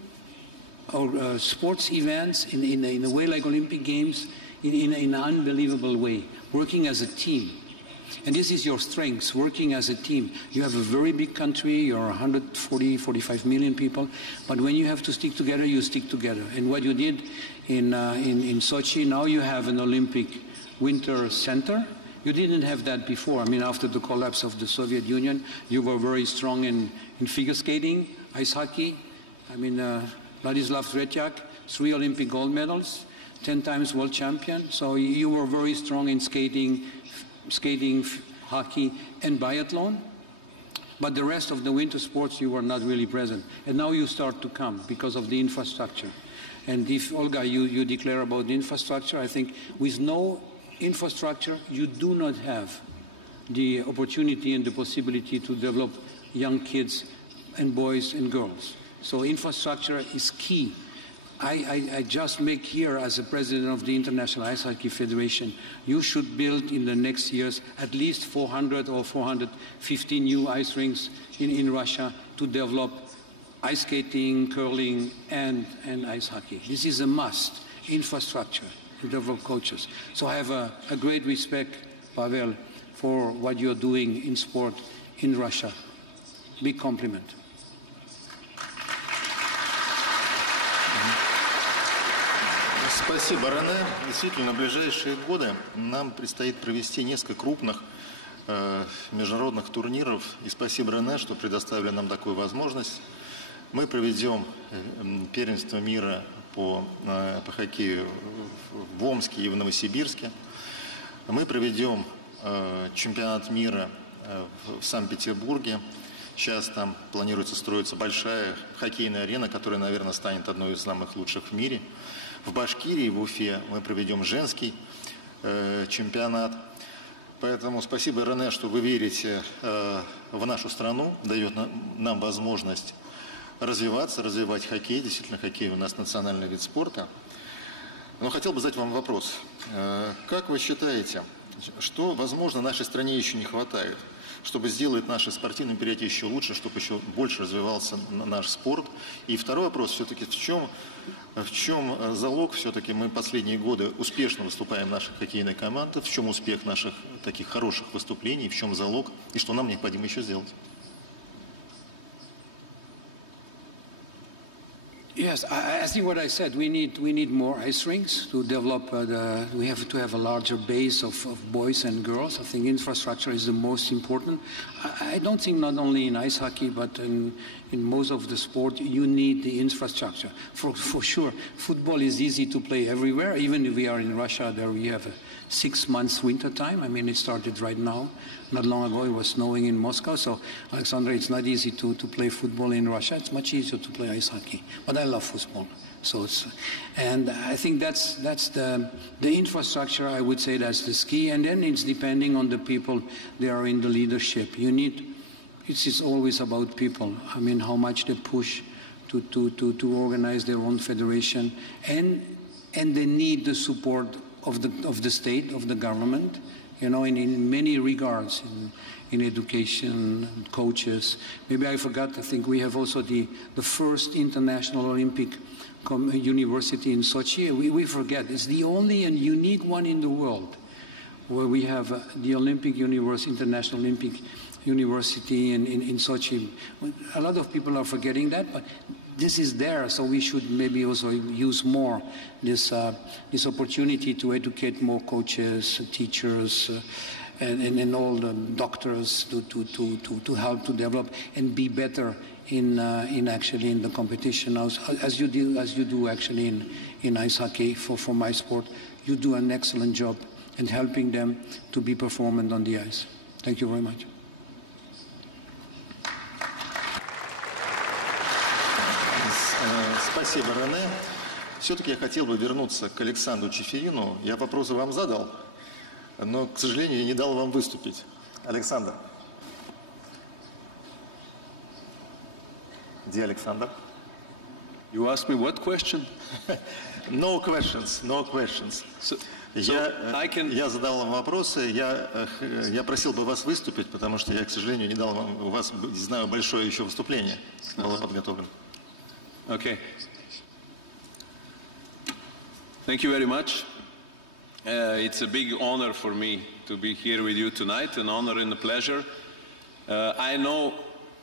sports events in a way like Olympic Games in an unbelievable way, working as a team. And this is your strength, working as a team. You have a very big country, you're 140, 45 million people, but when you have to stick together, you stick together. And what you did in Sochi, now you have an Olympic Winter Center. You didn't have that before. I mean, after the collapse of the Soviet Union, you were very strong in figure skating, ice hockey. I mean, Vladislav Tretiak, 3 Olympic gold medals, 10 times world champion. So you were very strong in skating, hockey, and biathlon. But the rest of the winter sports, you were not really present. And now you start to come because of the infrastructure. And if, Olga, you declare about the infrastructure, I think with no infrastructure, you do not have the opportunity and the possibility to develop young kids and boys and girls. So infrastructure is key. I just make here, as a president of the International Ice Hockey Federation, you should build in the next years at least 400 or 450 new ice rinks in Russia to develop ice skating, curling, and ice hockey. This is a must, infrastructure, to develop coaches. So I have a great respect, Pavel, for what you're doing in sport in Russia. Big compliment. Спасибо, Рене. Действительно, в ближайшие годы нам предстоит провести несколько крупных международных турниров. И спасибо, Рене, что предоставили нам такую возможность. Мы проведем первенство мира по хоккею в Омске и в Новосибирске. Мы проведем чемпионат мира в Санкт-Петербурге. Сейчас там планируется строиться большая хоккейная арена, которая, наверное, станет одной из самых лучших в мире. В Башкирии, в Уфе мы проведем женский чемпионат. Поэтому спасибо, Рене, что вы верите в нашу страну, дает нам возможность развиваться, развивать хоккей. Действительно, хоккей у нас национальный вид спорта. Но хотел бы задать вам вопрос. Как вы считаете, что, возможно, нашей стране еще не хватает, чтобы сделать наши спортивные мероприятия еще лучше, чтобы еще больше развивался наш спорт. И второй вопрос все-таки в чем залог, все-таки мы последние годы успешно выступаем наших хоккейных команд, в чем успех наших таких хороших выступлений, в чем залог и что нам необходимо еще сделать? Yes, I think what I said, we need more ice rinks to develop, we have to have a larger base of boys and girls. I think infrastructure is the most important. I don't think not only in ice hockey, but in most of the sport, you need the infrastructure. For sure, football is easy to play everywhere. Even if we are in Russia, there we have a 6 months winter time. I mean, it started right now. Not long ago, it was snowing in Moscow. So, Alexandra, it's not easy to play football in Russia. It's much easier to play ice hockey. But I love football. So and I think that's the infrastructure. I would say that's the key. And then it's depending on the people that are in the leadership. It's always about people. I mean, how much they push to organize their own federation, and they need the support of the state, of the government, you know, in many regards, in education, coaches. Maybe I forgot, I think we have also the first international Olympic university in Sochi. We forget, it's the only and unique one in the world where we have the Olympic University, International Olympic University in Sochi. A lot of people are forgetting that, but this is there, so we should maybe also use more this opportunity to educate more coaches, teachers, and all the doctors to help to develop and be better in actually in the competition as you do actually in ice hockey for my sport. You do an excellent job in helping them to be performant on the ice. Thank you very much. Спасибо, Рене. Все-таки я хотел бы вернуться к Александру Чеферину. Я вопросы вам задал, но, к сожалению, я не дал вам выступить. Александр. Где Александр? You asked me what question? No questions, no questions. Я задал вам вопросы, я просил бы вас выступить, потому что я, к сожалению, не дал вам, у вас, знаю, большое еще выступление было подготовлено. Okay. Thank you very much. It's a big honor for me to be here with you tonight, an honor and a pleasure. I know,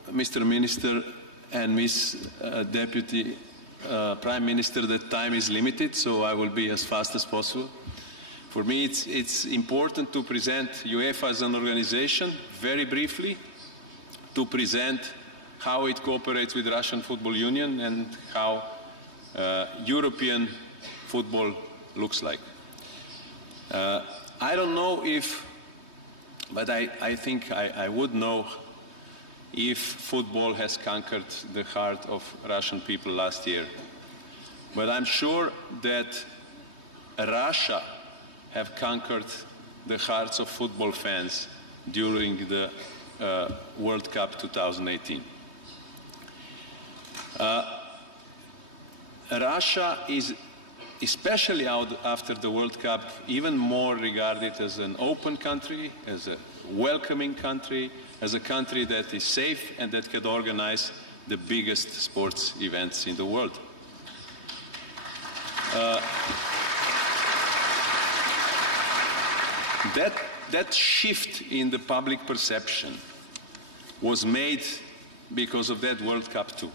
Mr. Minister and Miss Deputy Prime Minister, that time is limited, so I will be as fast as possible. For me, it's important to present UEFA as an organization very briefly, to present how it cooperates with the Russian Football Union and how European football looks like. I don't know if, but I think I would know if football has conquered the heart of Russian people last year. But I'm sure that Russia have conquered the hearts of football fans during the World Cup 2018. Russia is, especially after the World Cup, even more regarded as an open country, as a welcoming country, as a country that is safe and that can organize the biggest sports events in the world. That shift in the public perception was made because of that World Cup too.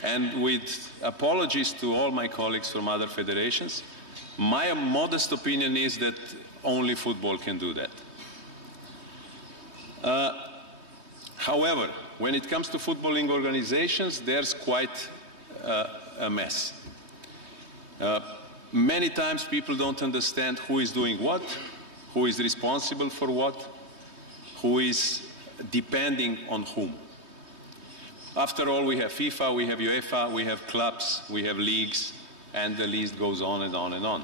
And with apologies to all my colleagues from other federations, my modest opinion is that only football can do that. However, when it comes to footballing organizations, there's quite a mess. Many times people don't understand who is doing what, who is responsible for what, who is depending on whom. After all, we have FIFA, we have UEFA, we have clubs, we have leagues, and the list goes on and on and on.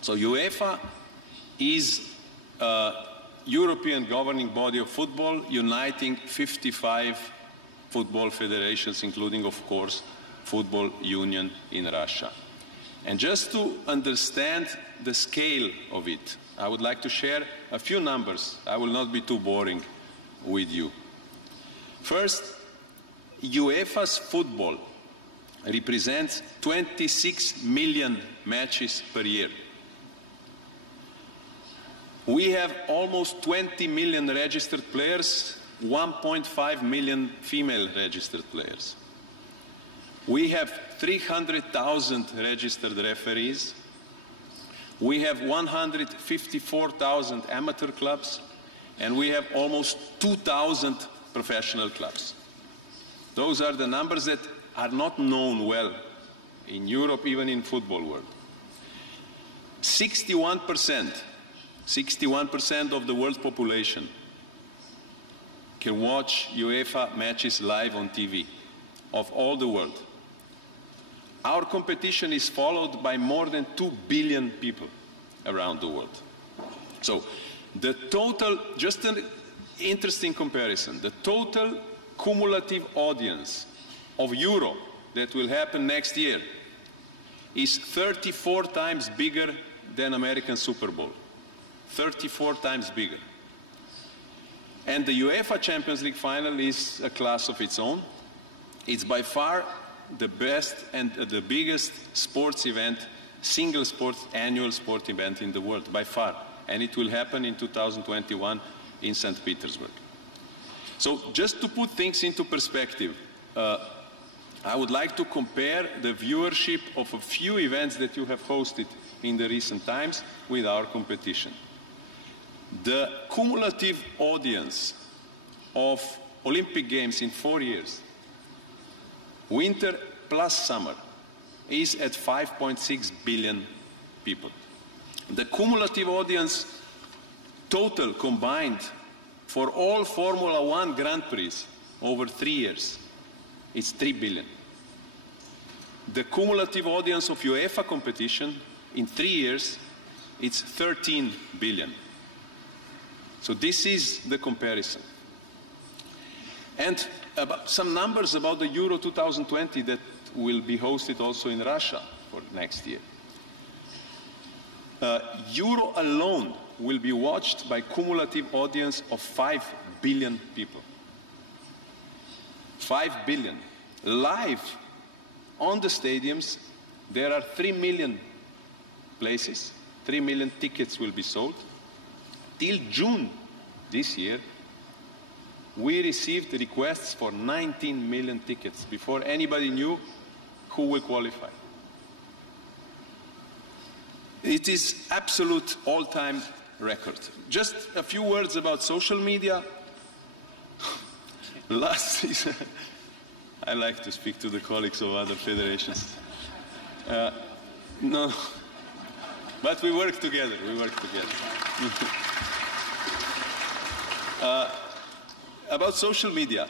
So UEFA is a European governing body of football uniting 55 football federations, including, of course, Football Union in Russia. And just to understand the scale of it, I would like to share a few numbers. I will not be too boring with you. First, UEFA's football represents 26 million matches per year. We have almost 20 million registered players, 1.5 million female registered players. We have 300,000 registered referees. We have 154,000 amateur clubs, and we have almost 2,000 professional clubs. Those are the numbers that are not known well in Europe, even in football world. 61% of the world's population can watch UEFA matches live on TV of all the world. Our competition is followed by more than 2 billion people around the world. So the total, just an interesting comparison, the total cumulative audience of Euro that will happen next year is 34 times bigger than American Super Bowl. 34 times bigger. And the UEFA Champions League final is a class of its own. It's by far the best and the biggest sports event, single sports, annual sport event in the world, by far. And it will happen in 2021 in St. Petersburg. So just to put things into perspective, I would like to compare the viewership of a few events that you have hosted in the recent times with our competition. The cumulative audience of Olympic Games in 4 years, winter plus summer, is at 5.6 billion people. The cumulative audience total combined for all Formula One Grand Prix over 3 years is 3 billion. The cumulative audience of UEFA competition in 3 years, it's 13 billion. So this is the comparison. And some numbers about the Euro 2020 that will be hosted also in Russia for next year. Euro alone will be watched by cumulative audience of 5 billion people. 5 billion. Live on the stadiums, there are 3 million places. 3 million tickets will be sold. Till June this year, we received requests for 19 million tickets before anybody knew who will qualify. It is absolute all-time record. Just a few words about social media. Last season, I like to speak to the colleagues of other federations. No, but we work together, about social media.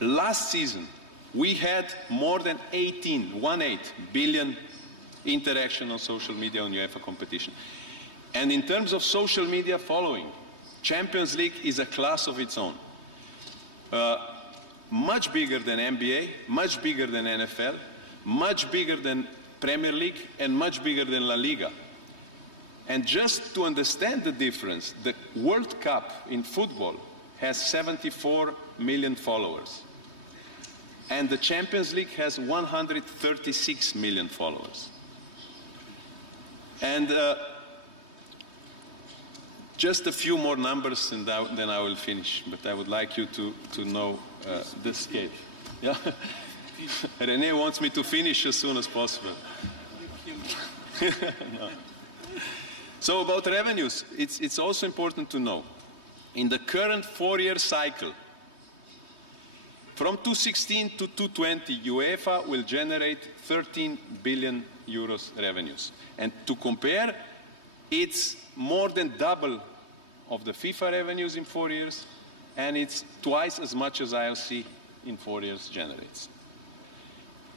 Last season, we had more than 18 billion interaction on social media on UEFA competition. And in terms of social media following, Champions League is a class of its own. Much bigger than NBA, much bigger than NFL, much bigger than Premier League, and much bigger than La Liga. And just to understand the difference, the World Cup in football has 74 million followers. And the Champions League has 136 million followers. And just a few more numbers and then I will finish. But I would like you to know the scale. Yeah? René wants me to finish as soon as possible. No. So about revenues, it's also important to know. In the current 4-year cycle, from 2016 to 2020, UEFA will generate 13 billion euros revenues. And to compare, it's more than double of the FIFA revenues in 4 years, and it's twice as much as ILC in 4 years generates.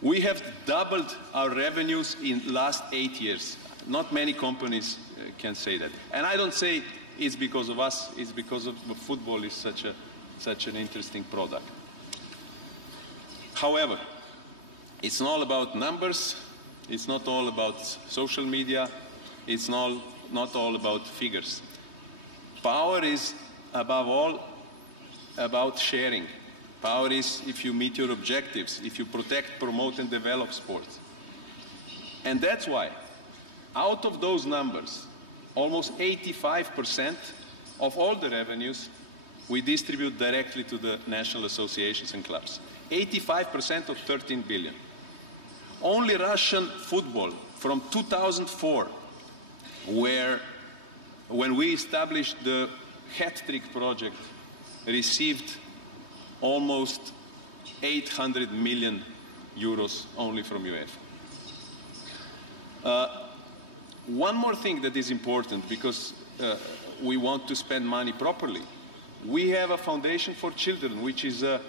We have doubled our revenues in the last 8 years. Not many companies can say that. And I don't say it's because of us, it's because of football is such an interesting product. However, it's not all about numbers, it's not all about social media, it's not all about figures. Power is above all, about sharing. Power is if you meet your objectives, if you protect, promote, and develop sports. And that's why, out of those numbers, almost 85% of all the revenues we distribute directly to the national associations and clubs. 85% of 13 billion. Only Russian football from 2004, when we established the Hat-Trick project, received almost 800 million euros only from UEFA. One more thing that is important, because we want to spend money properly. We have a foundation for children, which is a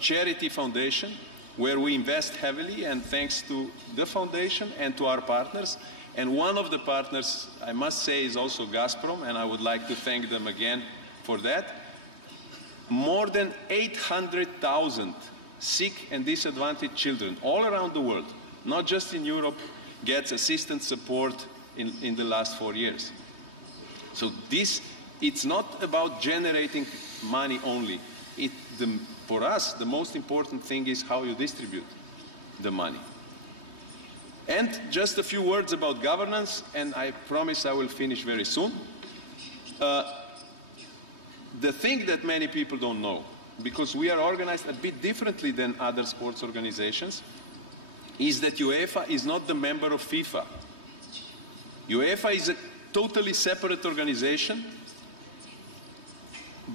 charity foundation where we invest heavily, and thanks to the foundation and to our partners. And one of the partners, I must say, is also Gazprom, and I would like to thank them again for that. More than 800,000 sick and disadvantaged children all around the world, not just in Europe, gets assistance support in the last 4 years. So it's not about generating money only. For us, the most important thing is how you distribute the money. And just a few words about governance, and I promise I will finish very soon. The thing that many people don't know, because we are organized a bit differently than other sports organizations, is that UEFA is not the member of FIFA. UEFA is a totally separate organization,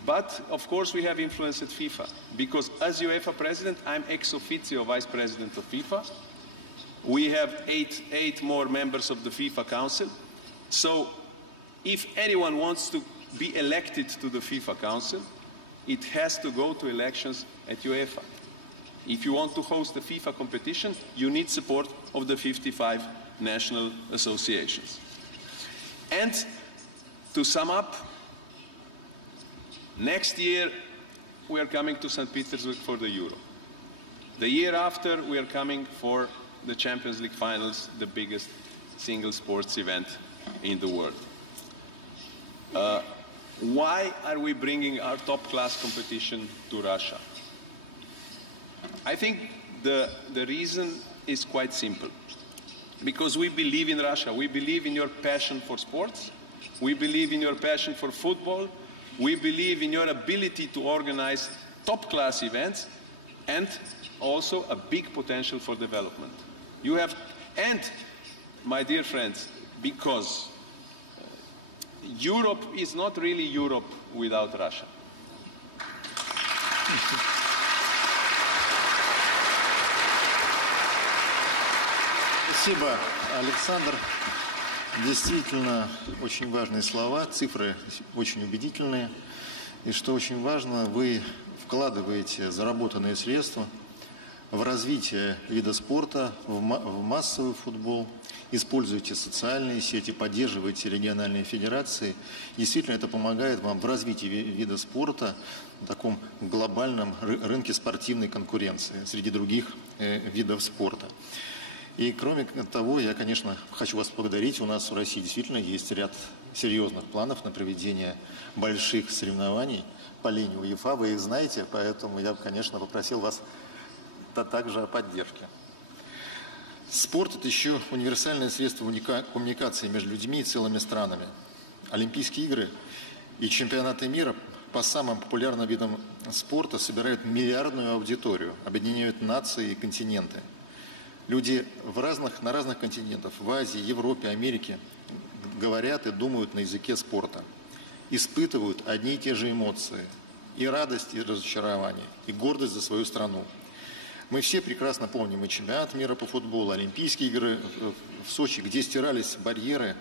but of course we have influence at FIFA, because as UEFA president, I'm ex officio vice president of FIFA. We have eight more members of the FIFA Council. So if anyone wants to be elected to the FIFA Council, it has to go to elections at UEFA. If you want to host a FIFA competition, you need support of the 55 national associations. And to sum up, next year we are coming to St. Petersburg for the Euro. The year after we are coming for the Champions League finals, the biggest single sports event in the world. Why are we bringing our top-class competition to Russia? I think the reason is quite simple. Because we believe in Russia. We believe in your passion for sports. We believe in your passion for football. We believe in your ability to organize top-class events, and also a big potential for development. You have, and my dear friends, because Europe is not really Europe without Russia. Спасибо, Александр. Действительно, очень важные слова, цифры очень убедительные. И что очень важно, вы вкладываете заработанные средства в развитие вида спорта, в массовый футбол, используете социальные сети, поддерживаете региональные федерации. Действительно, это помогает вам в развитии вида спорта на таком глобальном рынке спортивной конкуренции среди других видов спорта. И кроме того, я, конечно, хочу вас поблагодарить. У нас в России действительно есть ряд серьезных планов на проведение больших соревнований по линии УЕФА. Вы их знаете, поэтому я, конечно, попросил вас также о поддержке. Спорт – это еще универсальное средство коммуникации между людьми и целыми странами. Олимпийские игры и чемпионаты мира по самым популярным видам спорта собирают миллиардную аудиторию, объединяют нации и континенты. Люди на разных континентах, в Азии, Европе, Америке, говорят и думают на языке спорта. Испытывают одни и те же эмоции. И радость, и разочарование, и гордость за свою страну. Мы все прекрасно помним и чемпионат мира по футболу, Олимпийские игры в Сочи, где стирались барьеры,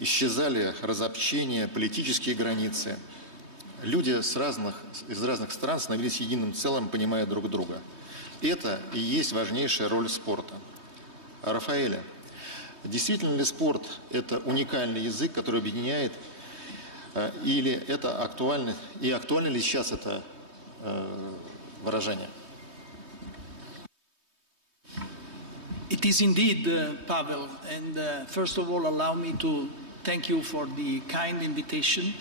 исчезали разобщения, политические границы. Люди из разных стран становились единым целым, понимая друг друга. Это и есть важнейшая роль спорта. Рафаэля, действительно ли спорт – это уникальный язык, который объединяет, или это актуально, и актуально ли сейчас это выражение? It is indeed, Pavel, and first of all, allow me to thank you for the kind invitation.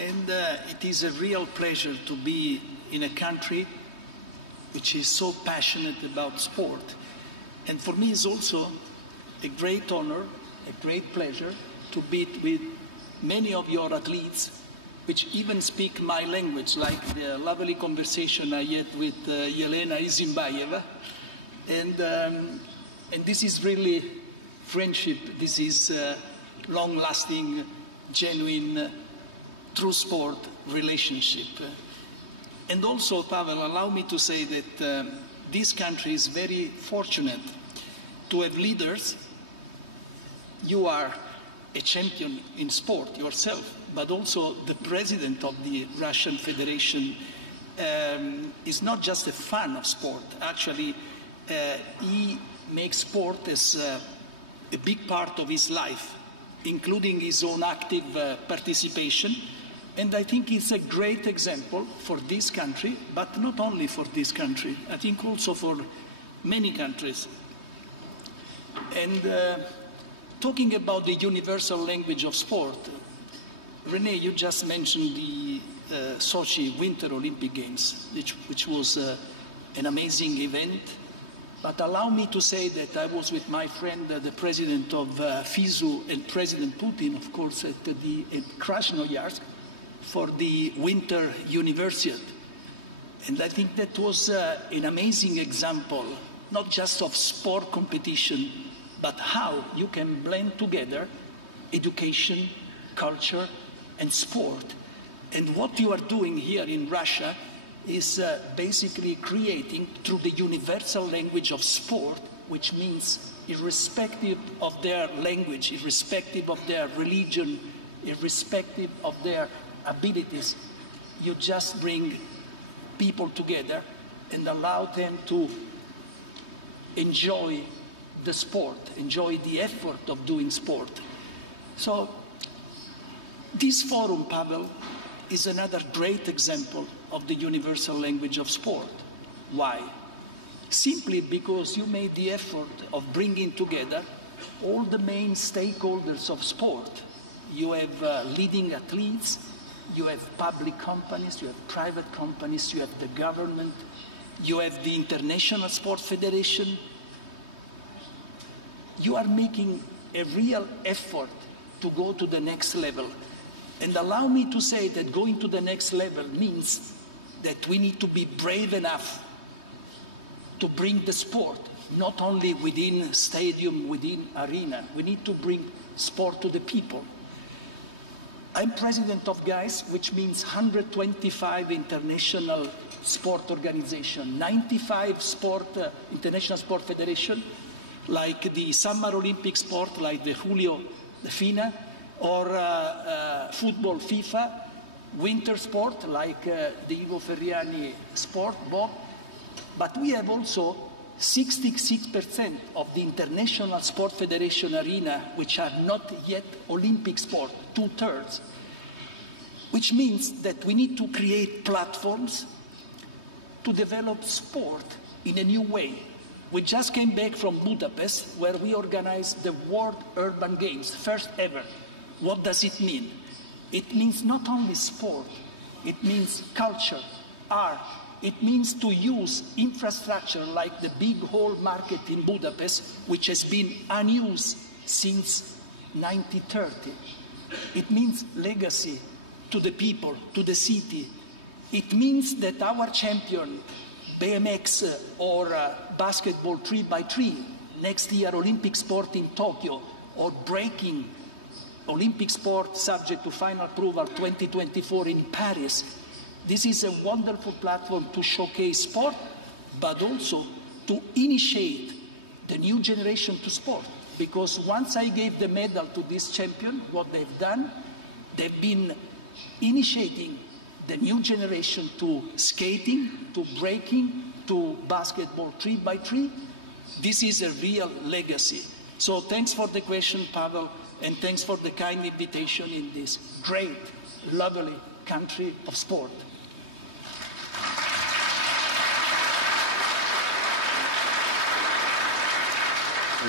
And it is a real pleasure to be in a country which is so passionate about sport. And for me, it's also a great honor, a great pleasure to be with many of your athletes which even speak my language, like the lovely conversation I had with Yelena Isinbayeva. And this is really friendship. This is long-lasting, genuine, true sport relationship. And also, Pavel, allow me to say that this country is very fortunate to have leaders. You are a champion in sport yourself, but also the president of the Russian Federation is not just a fan of sport. Actually, he makes sport as a big part of his life, including his own active participation. And I think it's a great example for this country, but not only for this country, I think also for many countries. And talking about the universal language of sport, Rene, you just mentioned the Sochi Winter Olympic Games, which was an amazing event. But allow me to say that I was with my friend, the president of FISU, and President Putin, of course, at Krasnoyarsk for the Winter Universiade. And I think that was an amazing example, not just of sport competition, but how you can blend together education, culture, and sport. And what you are doing here in Russia is basically creating, through the universal language of sport, which means irrespective of their language, irrespective of their religion, irrespective of their abilities, you just bring people together and allow them to enjoy the sport, enjoy the effort of doing sport. So this forum, Pavel, is another great example of the universal language of sport. Why? Simply because you made the effort of bringing together all the main stakeholders of sport. You have leading athletes, you have public companies, you have private companies, you have the government, you have the International Sports Federation. You are making a real effort to go to the next level. And allow me to say that going to the next level means that we need to be brave enough to bring the sport, not only within stadium, within arena. We need to bring sport to the people. I'm president of GAIS, which means 125 international sport organizations, 95 international sport federations, like the Summer Olympic sport, like the Julio, the FINA, or football FIFA, winter sport like the Ivo Ferriani sport, Bob. But we have also 66% of the International Sport Federation arena, which are not yet Olympic sport, 2/3, which means that we need to create platforms to develop sport in a new way. We just came back from Budapest, where we organized the World Urban Games, first ever. What does it mean? It means not only sport, it means culture, art. It means to use infrastructure like the big hall market in Budapest, which has been unused since 1930. It means legacy to the people, to the city. It means that our champion, BMX or basketball 3x3, next year Olympic sport in Tokyo, or breaking, Olympic sport subject to final approval 2024 in Paris. This is a wonderful platform to showcase sport, but also to initiate the new generation to sport. Because once I gave the medal to this champion, what they've done, they've been initiating the new generation to skating, to breaking, to basketball 3x3. This is a real legacy. So thanks for the question, Pavel, and thanks for the kind invitation in this great, lovely country of sport.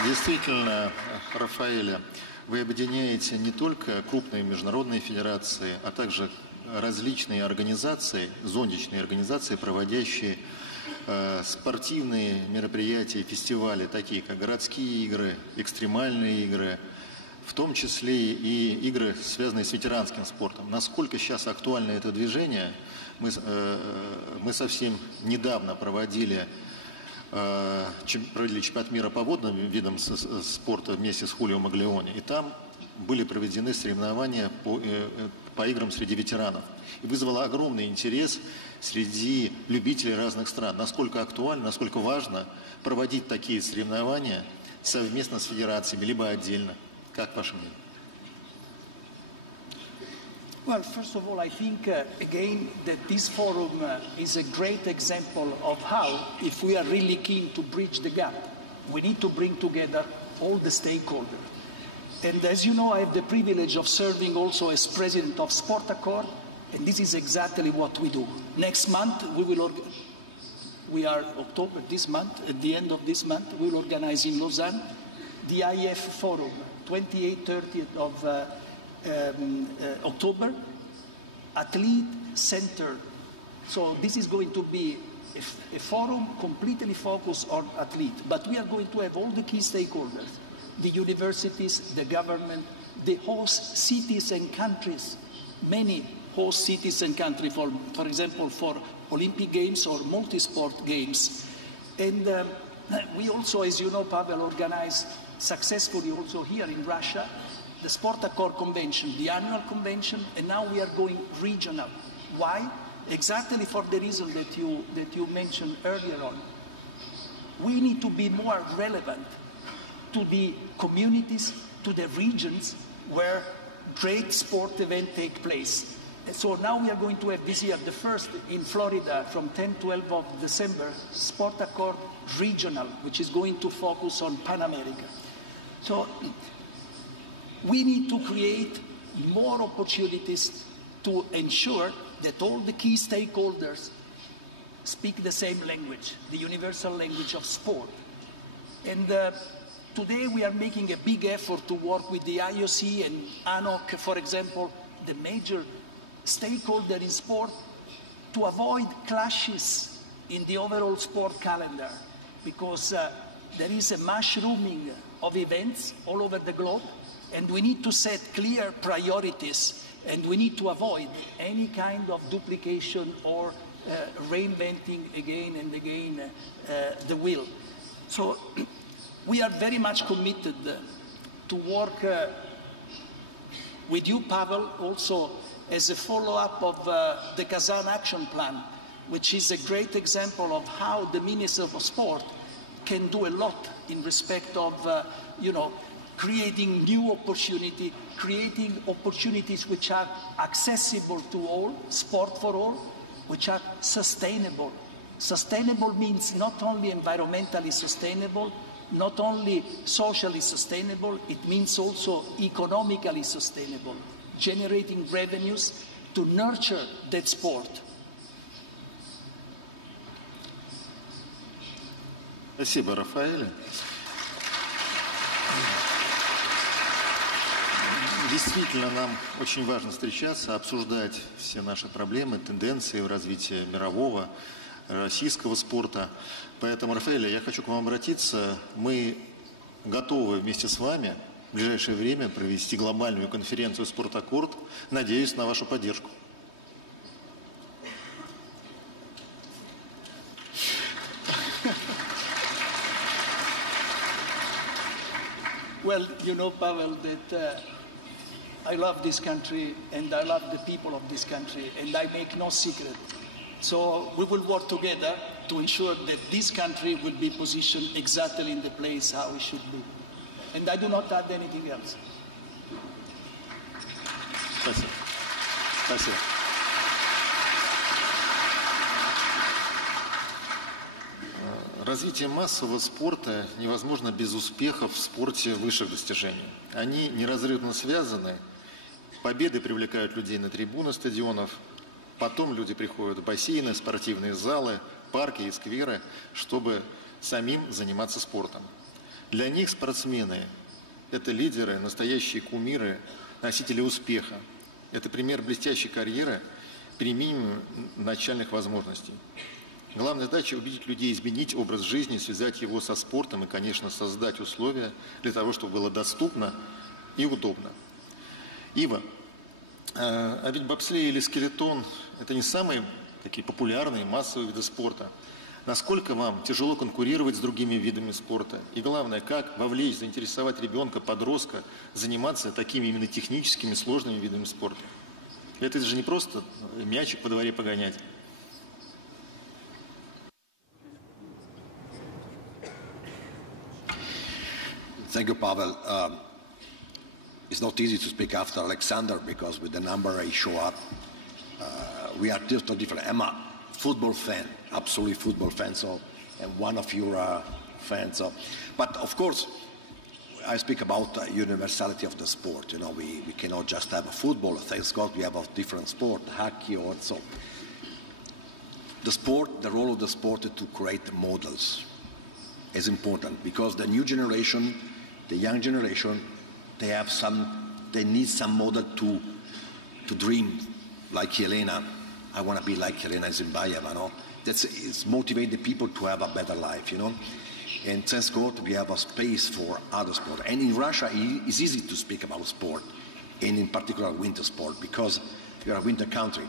Действительно, Рафаэля, вы объединяете не только крупные международные федерации, а также различные организации, зонтичные организации, проводящие спортивные мероприятия, фестивали, такие как городские игры, экстремальные игры, в том числе и игры, связанные с ветеранским спортом. Насколько сейчас актуально это движение? Мы совсем недавно проводили чемпионат мира по водным видам спорта вместе с Хулио Маглеони, и там были проведены соревнования по играм среди ветеранов. И вызвало огромный интерес среди любителей разных стран. Насколько актуально, насколько важно проводить такие соревнования совместно с федерациями, либо отдельно. Как ваше мнение? Well, first of all, I think, again, that this forum is a great example of how, if we are really keen to bridge the gap, we need to bring together all the stakeholders. And as you know, I have the privilege of serving also as president of Sport Accord, and this is exactly what we do. Next month, we are October, this month, at the end of this month, we will organize in Lausanne the IF Forum, 28th, 30th of October, athlete center. So this is going to be a forum completely focused on athlete, but we are going to have all the key stakeholders, the universities, the government, the host cities and countries, many host cities and countries, for example, for Olympic Games or multi-sport games. And we also, as you know, Pavel, organized successfully also here in Russia the Sport Accord Convention, the annual convention, and now we are going regional. Why? Exactly for the reason that you mentioned earlier on. We need to be more relevant to the communities, to the regions where great sport events take place. And so now we are going to have this year, the first in Florida from 10-12 of December, Sport Accord Regional, which is going to focus on Pan America. So we need to create more opportunities to ensure that all the key stakeholders speak the same language, the universal language of sport. And today we are making a big effort to work with the IOC and ANOC, for example, the major stakeholder in sport, to avoid clashes in the overall sport calendar, because there is a mushrooming of events all over the globe, and we need to set clear priorities, and we need to avoid any kind of duplication or reinventing again and again the wheel. So we are very much committed to work with you, Pavel, also as a follow-up of the Kazan Action Plan, which is a great example of how the Minister of Sport can do a lot in respect of, creating new opportunity, creating opportunities which are accessible to all, sport for all, which are sustainable. Sustainable means not only environmentally sustainable, not only socially sustainable, it means also economically sustainable, generating revenues to nurture that sport. Спасибо, Рафаэль. Действительно, нам очень важно встречаться, обсуждать все наши проблемы, тенденции в развитии мирового, российского спорта. Поэтому, Рафаэль, я хочу к вам обратиться. Мы готовы вместе с вами в ближайшее время провести глобальную конференцию «Спорт Аккорд». Надеюсь на вашу поддержку. Well, you know, Pavel, that I love this country and I love the people of this country, and I make no secret. So we will work together to ensure that this country will be positioned exactly in the place how it should be. And I do not add anything else. Спасибо. Спасибо. Развитие массового спорта невозможно без успехов в спорте высших достижений. Они неразрывно связаны. Победы привлекают людей на трибуны стадионов. Потом люди приходят в бассейны, спортивные залы, парки и скверы, чтобы самим заниматься спортом. Для них спортсмены – это лидеры, настоящие кумиры, носители успеха. Это пример блестящей карьеры при минимуме начальных возможностей. Главная задача – убедить людей изменить образ жизни, связать его со спортом и, конечно, создать условия для того, чтобы было доступно и удобно. Ива, а ведь бобслей или скелетон – это не самые такие популярные массовые виды спорта. Насколько вам тяжело конкурировать с другими видами спорта? И главное, как вовлечь, заинтересовать ребенка, подростка заниматься такими именно техническими сложными видами спорта? Это же не просто мячик по дворе погонять. Thank you, Pavel. It's not easy to speak after Alexander because with the number he show up, we are totally different. I'm a football fan, absolutely football fan, so I'm one of your fans. So. But of course, I speak about the universality of the sport. You know, we cannot just have a football. Thanks God we have a different sport, hockey also. The sport, the role of the sport is to create models is important because the new generation, the young generation, they need some model to dream like Helena. I want to be like Helena Zimbayeva, you know. It's motivate the people to have a better life, you know. And thanks God we have a space for other sport. And in Russia it's easy to speak about sport, and in particular winter sport, because we are a winter country.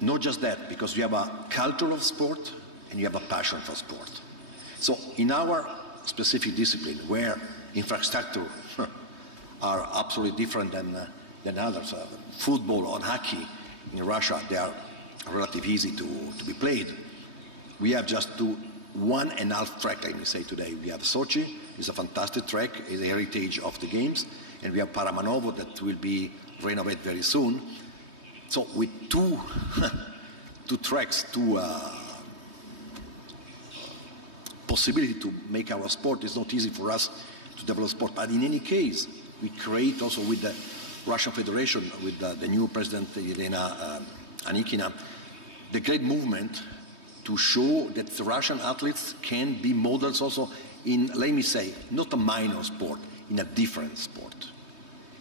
Not just that, because you have a culture of sport and you have a passion for sport. So in our specific discipline, where infrastructure are absolutely different than others, football or hockey in Russia, they are relatively easy to be played. We have just 1.5 track, let me say today. We have Sochi, it's a fantastic track, it's a heritage of the games, and we have Paramanovo that will be renovated very soon. So with two tracks, possibility to make our sport, it's not easy for us to develop sport. But in any case, we create also with the Russian Federation, with the new president, Elena Anikina, the great movement to show that the Russian athletes can be models also in, let me say, not a minor sport, in a different sport.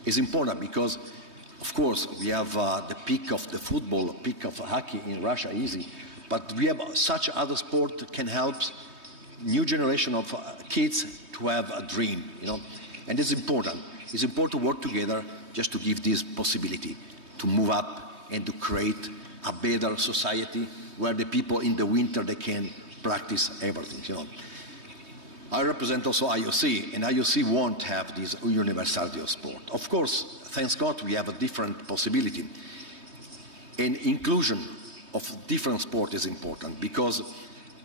It's important because, of course, we have the peak of the football, peak of hockey in Russia, easy, but we have such other sport that can help new generation of kids to have a dream, you know, and it's important. It's important to work together just to give this possibility to move up and to create a better society where the people in the winter, they can practice everything, you know. I represent also IOC, and IOC won't have this universality of sport. Of course, thanks God, we have a different possibility. And inclusion of different sport is important because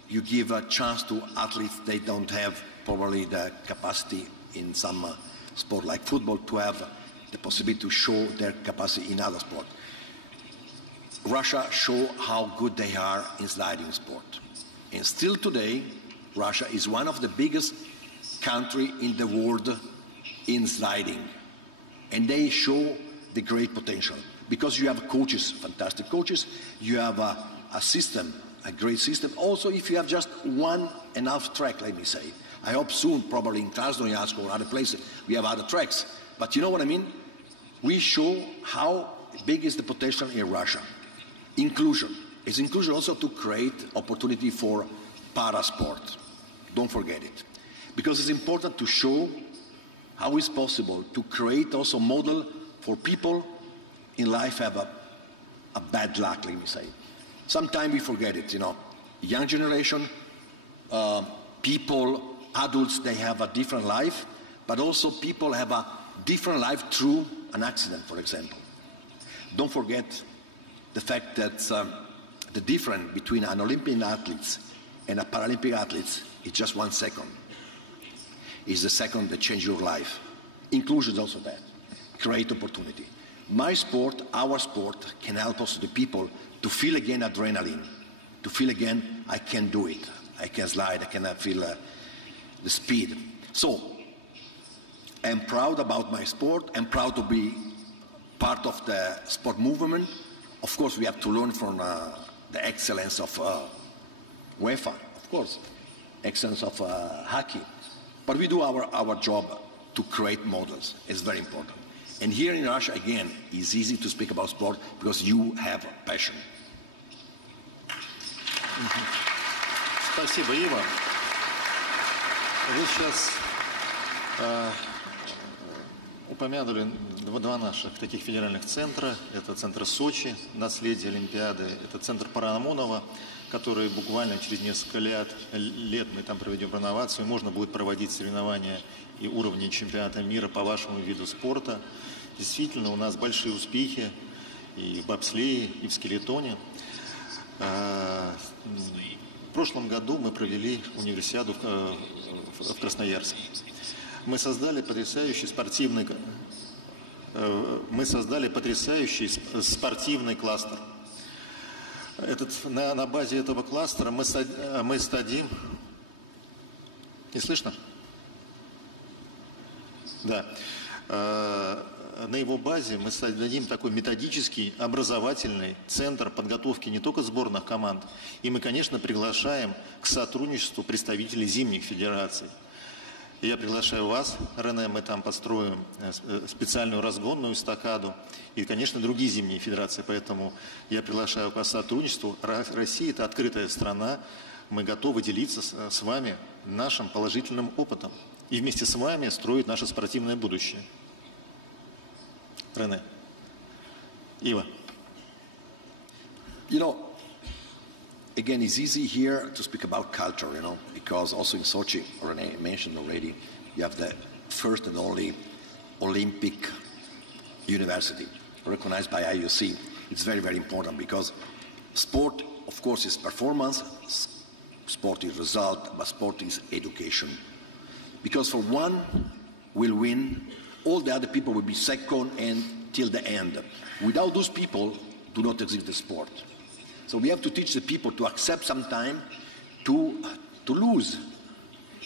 you give a chance to athletes they don't have probably the capacity in some sport like football to have the possibility to show their capacity in other sports. Russia show how good they are in sliding sport. And still today, Russia is one of the biggest countries in the world in sliding. And they show the great potential because you have coaches, fantastic coaches, you have a system, a great system. Also, if you have just 1.5 track, let me say, I hope soon, probably in Krasnoyarsk or other places, we have other tracks. But you know what I mean? We show how big is the potential in Russia. Inclusion. It's inclusion also to create opportunity for para-sport. Don't forget it. Because it's important to show how it's possible to create also model for people in life have a bad luck, let me say. Sometimes we forget it, you know. Young generation, people, adults, they have a different life, but also people have a different life through an accident, for example. Don't forget the fact that the difference between an Olympic athlete and a Paralympic athlete is just 1 second. It's the second that changes your life. Inclusion is also that. Create opportunity. My sport, our sport, can help us, the people, to feel again adrenaline, to feel again, I can do it. I can slide, I can feel the speed. So, I'm proud about my sport. I'm proud to be part of the sport movement. Of course, we have to learn from the excellence of UEFA, of course, excellence of hockey. But we do our job to create models. It's very important. And here in Russia, again, it's easy to speak about sport because you have passion. Спасибо, Ива. Вы сейчас упомянули два наших таких федеральных центра. Это центр Сочи, наследие Олимпиады. Это центр Парамонова, который буквально через несколько лет мы там проведем реновацию. Можно будет проводить соревнования и уровни чемпионата мира по вашему виду спорта. Действительно, у нас большие успехи и в бобслее, и в скелетоне. В прошлом году мы провели универсиаду в Красноярске. Мы создали потрясающий спортивный кластер. На базе этого кластера мы садим... Не слышно? Да. На его базе мы создадим такой методический, образовательный центр подготовки не только сборных команд. И мы, конечно, приглашаем к сотрудничеству представителей зимних федераций. Я приглашаю вас, Рене, мы там построим специальную разгонную эстакаду и, конечно, другие зимние федерации. Поэтому я приглашаю вас к сотрудничеству. Россия – это открытая страна. Мы готовы делиться с вами нашим положительным опытом и вместе с вами строить наше спортивное будущее. Рене. Ива. You know, again, it's easy here to speak about culture, you know, because also in Sochi, Rene mentioned already, you have the first and only Olympic university recognized by IOC. It's very, very important because sport, of course, is performance, sport is result, but sport is education. Because for one will win, all the other people will be second and till the end. Without those people, do not exist the sport. So we have to teach the people to accept sometime to lose.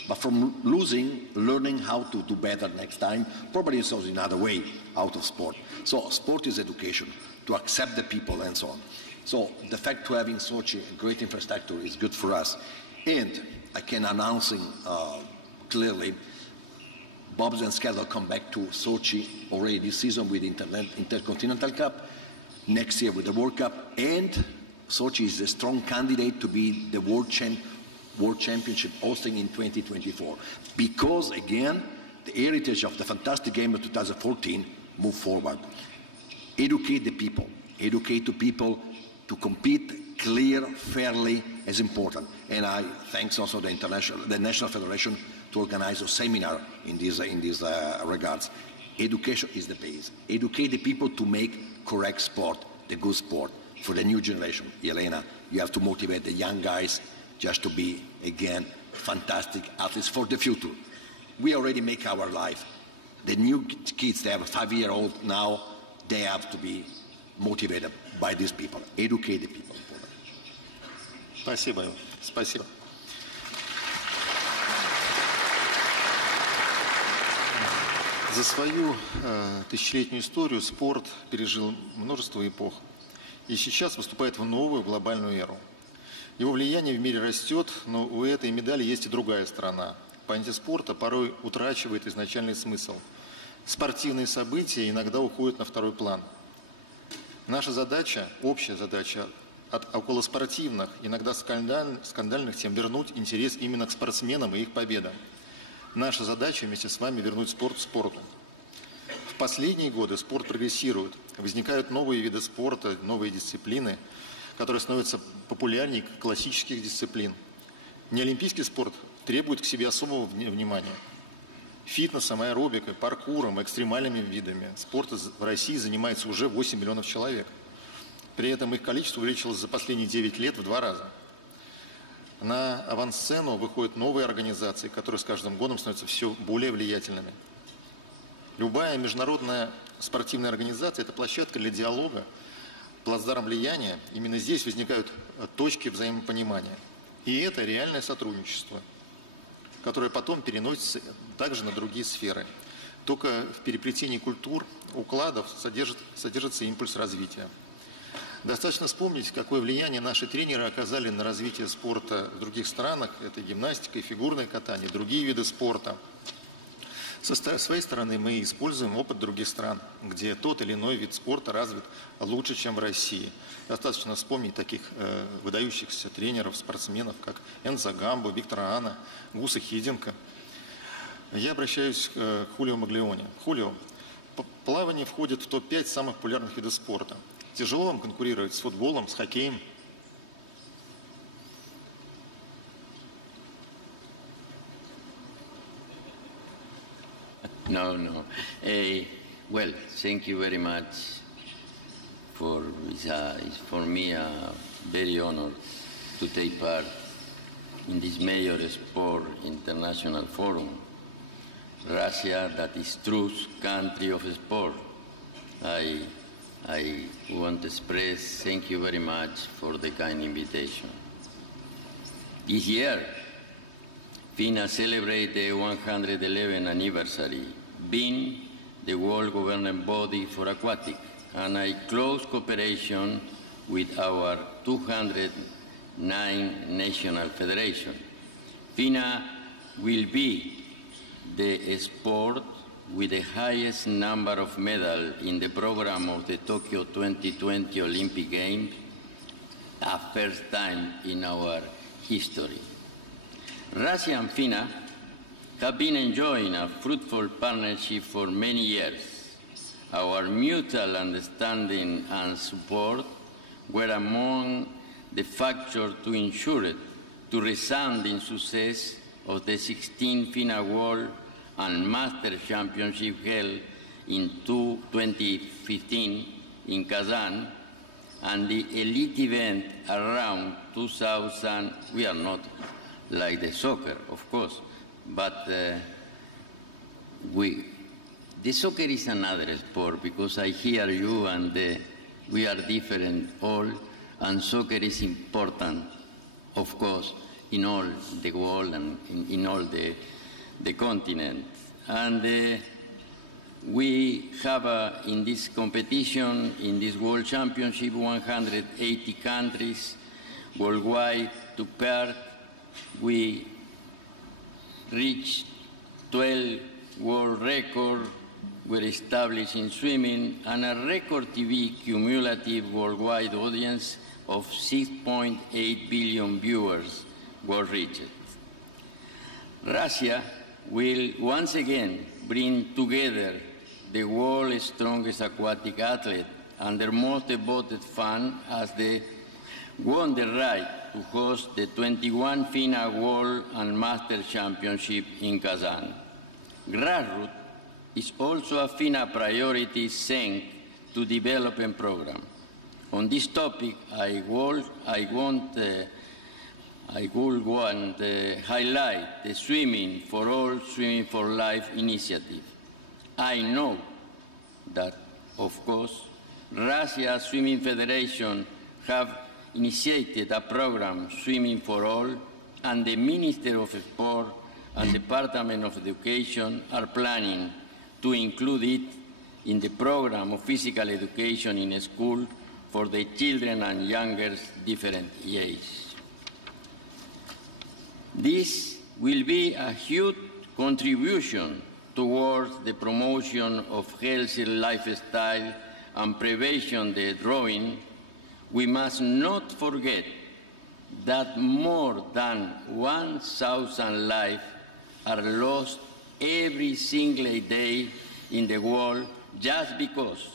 But from losing, learning how to do better next time, probably it's also another way out of sport. So sport is education, to accept the people and so on. So the fact to have in Sochi a great infrastructure is good for us. And I can announce clearly, Bob's and Skeleton come back to Sochi already this season with the Intercontinental Cup, next year with the World Cup, and Sochi is a strong candidate to be the World Championship hosting in 2024. Because, again, the heritage of the fantastic game of 2014 moved forward. Educate the people. Educate the people to compete clear, fairly is important. And I thanks also the National Federation to organize a seminar in these regards. Education is the base. Educate the people to make correct sport, the good sport. For the new generation, Elena, you have to motivate the young guys just to be, again, fantastic athletes for the future. We already make our life. The new kids, they have a 5-year-old now, they have to be motivated by these people. Educate the people. Спасибо. Спасибо. За свою тысячелетнюю историю спорт пережил множество эпох и сейчас выступает в новую глобальную эру. Его влияние в мире растет, но у этой медали есть и другая сторона. Понятие спорта порой утрачивает изначальный смысл. Спортивные события иногда уходят на второй план. Наша задача, общая задача, от околоспортивных, иногда скандальных тем вернуть интерес именно к спортсменам и их победам. Наша задача вместе с вами вернуть спорт к спорту. В последние годы спорт прогрессирует. Возникают новые виды спорта, новые дисциплины, которые становятся популярнее классических дисциплин. Неолимпийский спорт требует к себе особого внимания. Фитнесом, аэробикой, паркуром, экстремальными видами спорта в России занимается уже 8 миллионов человек. При этом их количество увеличилось за последние 9 лет в 2 раза. На авансцену выходят новые организации, которые с каждым годом становятся все более влиятельными. Любая международная спортивная организация – это площадка для диалога, плацдарм влияния. Именно здесь возникают точки взаимопонимания. И это реальное сотрудничество, которое потом переносится также на другие сферы. Только в переплетении культур, укладов содержится импульс развития. Достаточно вспомнить, какое влияние наши тренеры оказали на развитие спорта в других странах. Это гимнастика и фигурное катание, другие виды спорта. Со своей стороны мы используем опыт других стран, где тот или иной вид спорта развит лучше, чем в России. Достаточно вспомнить таких выдающихся тренеров, спортсменов, как Энзо Гамбо, Виктор Ана, Гуса Хиденко. Я обращаюсь к Хулио Маглионе. Хулио, плавание входит в топ-5 самых популярных видов спорта. Тяжело вам конкурировать с футболом, с хоккеем? No. Well, thank you very much. It's for me a very honor to take part in this major sport international forum. Russia, that is true country of sport. I want to express thank you very much for the kind invitation. This year, FINA celebrates the 111th anniversary, being the world governing body for aquatic, and a close cooperation with our 209 national federation. FINA will be the sport with the highest number of medals in the program of the Tokyo 2020 Olympic Games, a first time in our history. Russia and FINA have been enjoying a fruitful partnership for many years. Our mutual understanding and support were among the factors to ensure the resounding success of the 16th FINA World and Master Championship held in 2015 in Kazan, and the elite event around 2000. We are not like the soccer, of course, but the soccer is another sport, because I hear you and we are different all, and soccer is important, of course, in all the world and in all the continent. And we have in this competition, in this World Championship, 180 countries worldwide took part. We reached 12 world records were established in swimming, and a record TV cumulative worldwide audience of 6.8 billion viewers was reached. Russia will once again bring together the world's strongest aquatic athlete and their most devoted fan as they won the right to host the 21 FINA World and Master Championship in Kazan. Grassroots is also a FINA priority thanks to development program. On this topic, I would want to highlight the Swimming for All, Swimming for Life initiative. I know that, of course, Russia Swimming Federation have initiated a program, Swimming for All, and the Minister of Sport and Department of Education are planning to include it in the program of physical education in school for the children and younger different ages. This will be a huge contribution towards the promotion of healthy lifestyle and prevention the drawing. We must not forget that more than 1,000 lives are lost every single day in the world just because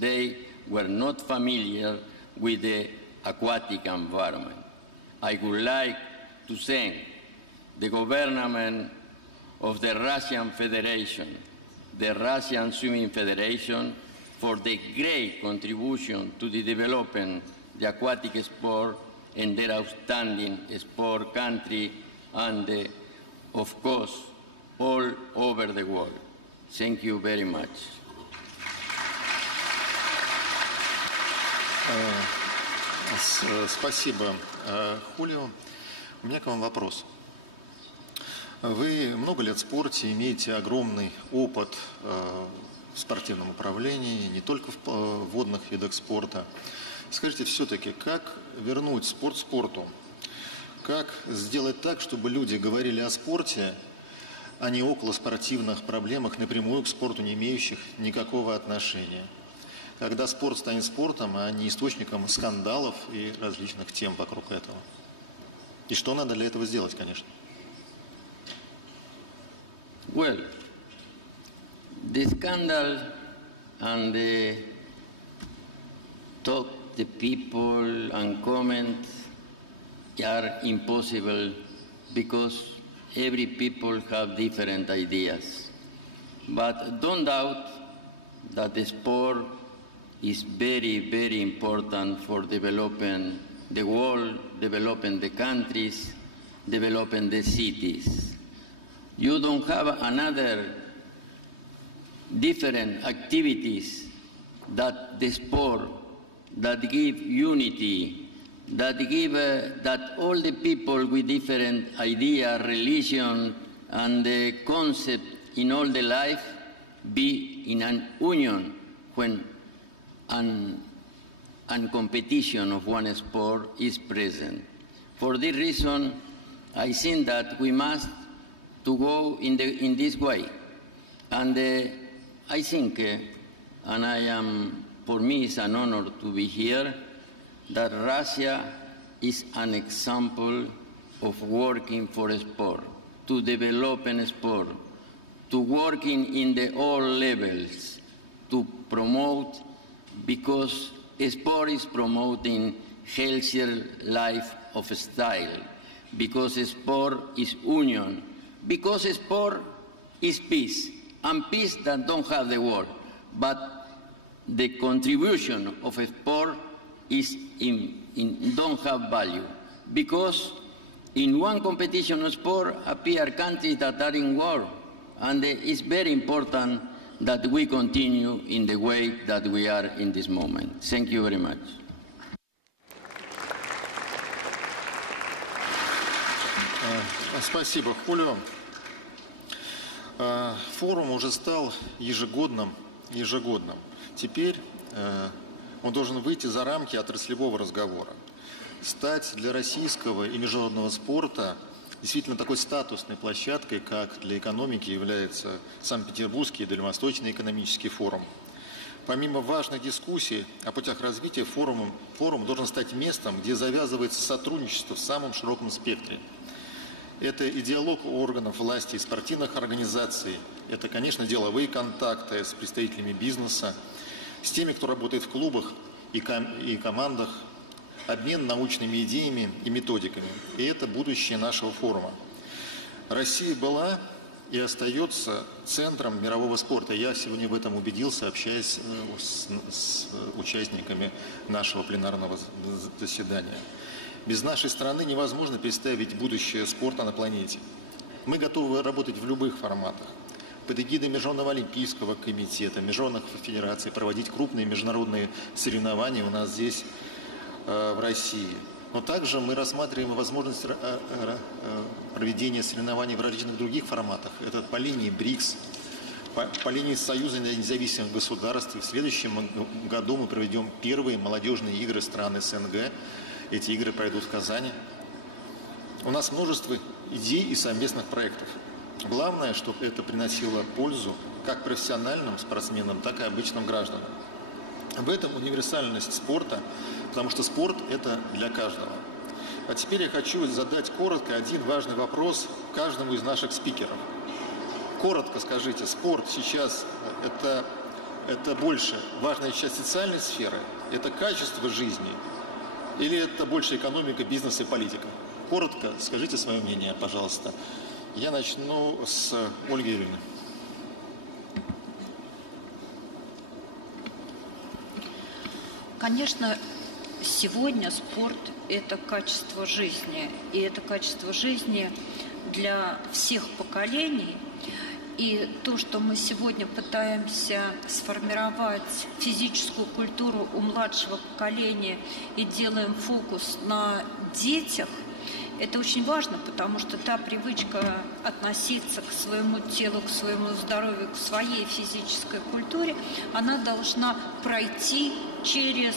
they were not familiar with the aquatic environment. I would like to thank the government of the Russian Federation, the Russian Swimming Federation, for the great contribution to the development of the aquatic sport and their outstanding sport country and, of course, all over the world. Thank you very much. Спасибо, Хулио. У меня к вам вопрос. Вы много лет в спорте, имеете огромный опыт в спортивном управлении, не только в водных видах спорта. Скажите, все-таки, как вернуть спорт спорту? Как сделать так, чтобы люди говорили о спорте а не околоспортивных проблемах, напрямую к спорту не имеющих никакого отношения. Когда спорт станет спортом, а не источником скандалов и различных тем вокруг этого. И что надо для этого сделать, конечно? Well, the scandal and the talk the people and comment are impossible because every people have different ideas. But don't doubt that the sport is very, very important for developing the world, developing the countries, developing the cities. You don't have another different activities that the sport, that give unity, that give that all the people with different idea, religion, and the concept in all the life be in an union when an competition of one sport is present. For this reason, I think that we must to go in this way. And I think, and for me it's an honor to be here, that Russia is an example of working for sport, to develop a sport, to working in the all levels, to promote, because sport is promoting healthier life of style, because sport is union, because sport is peace, and peace that don't have the word, but the contribution of sport is don't have value, because in one competition of sport appear countries that are in war, and it's very important that we continue in the way that we are in this moment. Thank you very much. Спасибо, Хулио. Форум уже стал ежегодным. Теперь он должен выйти за рамки отраслевого разговора, стать для российского и международного спорта действительно такой статусной площадкой, как для экономики является Санкт-Петербургский и Дальневосточный экономический форум. Помимо важных дискуссий о путях развития, форум должен стать местом, где завязывается сотрудничество в самом широком спектре. Это и диалог органов власти и спортивных организаций, это, конечно, деловые контакты с представителями бизнеса, с теми, кто работает в клубах и командах, обмен научными идеями и методиками. И это будущее нашего форума. Россия была и остается центром мирового спорта. Я сегодня в этом убедился, общаясь с участниками нашего пленарного заседания. Без нашей страны невозможно представить будущее спорта на планете. Мы готовы работать в любых форматах. Под эгидой Международного олимпийского комитета, международных федераций, проводить крупные международные соревнования у нас здесь, в России. Но также мы рассматриваем возможность проведения соревнований в различных других форматах. Это по линии БРИКС, по линии Союза независимых государств. В следующем году мы проведем первые молодежные игры стран СНГ. Эти игры пройдут в Казани. У нас множество идей и совместных проектов. Главное, чтобы это приносило пользу как профессиональным спортсменам, так и обычным гражданам. В этом универсальность спорта, потому что спорт – это для каждого. А теперь я хочу задать коротко один важный вопрос каждому из наших спикеров. Коротко скажите, спорт сейчас это больше важная часть социальной сферы, это качество жизни, или это больше экономика, бизнес и политика? Коротко скажите свое мнение, пожалуйста. Я начну с Ольги Юрьевны. Конечно, сегодня спорт – это качество жизни. И это качество жизни для всех поколений. И то, что мы сегодня пытаемся сформировать физическую культуру у младшего поколения и делаем фокус на детях, это очень важно, потому что та привычка относиться к своему телу, к своему здоровью, к своей физической культуре, она должна пройти через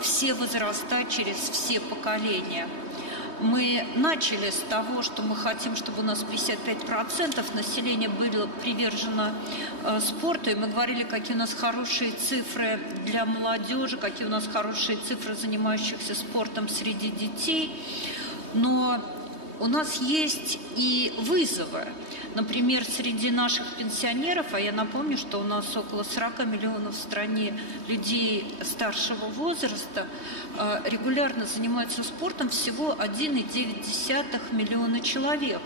все возраста, через все поколения. Мы начали с того, что мы хотим, чтобы у нас 55% населения было привержено спорту, и мы говорили, какие у нас хорошие цифры для молодежи, какие у нас хорошие цифры занимающихся спортом среди детей. Но у нас есть и вызовы. Например, среди наших пенсионеров, а я напомню, что у нас около 40 миллионов в стране людей старшего возраста, регулярно занимаются спортом всего 1,9 миллиона человек.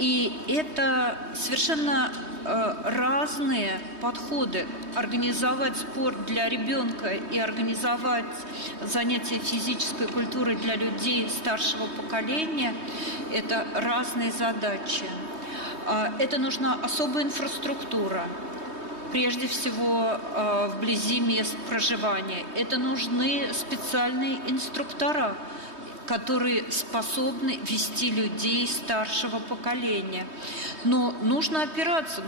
И это совершенно разные подходы. Организовать спорт для ребенка и организовать занятия физической культурой для людей старшего поколения – это разные задачи. Это нужна особая инфраструктура, прежде всего вблизи мест проживания. Это нужны специальные инструктора, которые способны вести людей старшего поколения. Но нужно опираться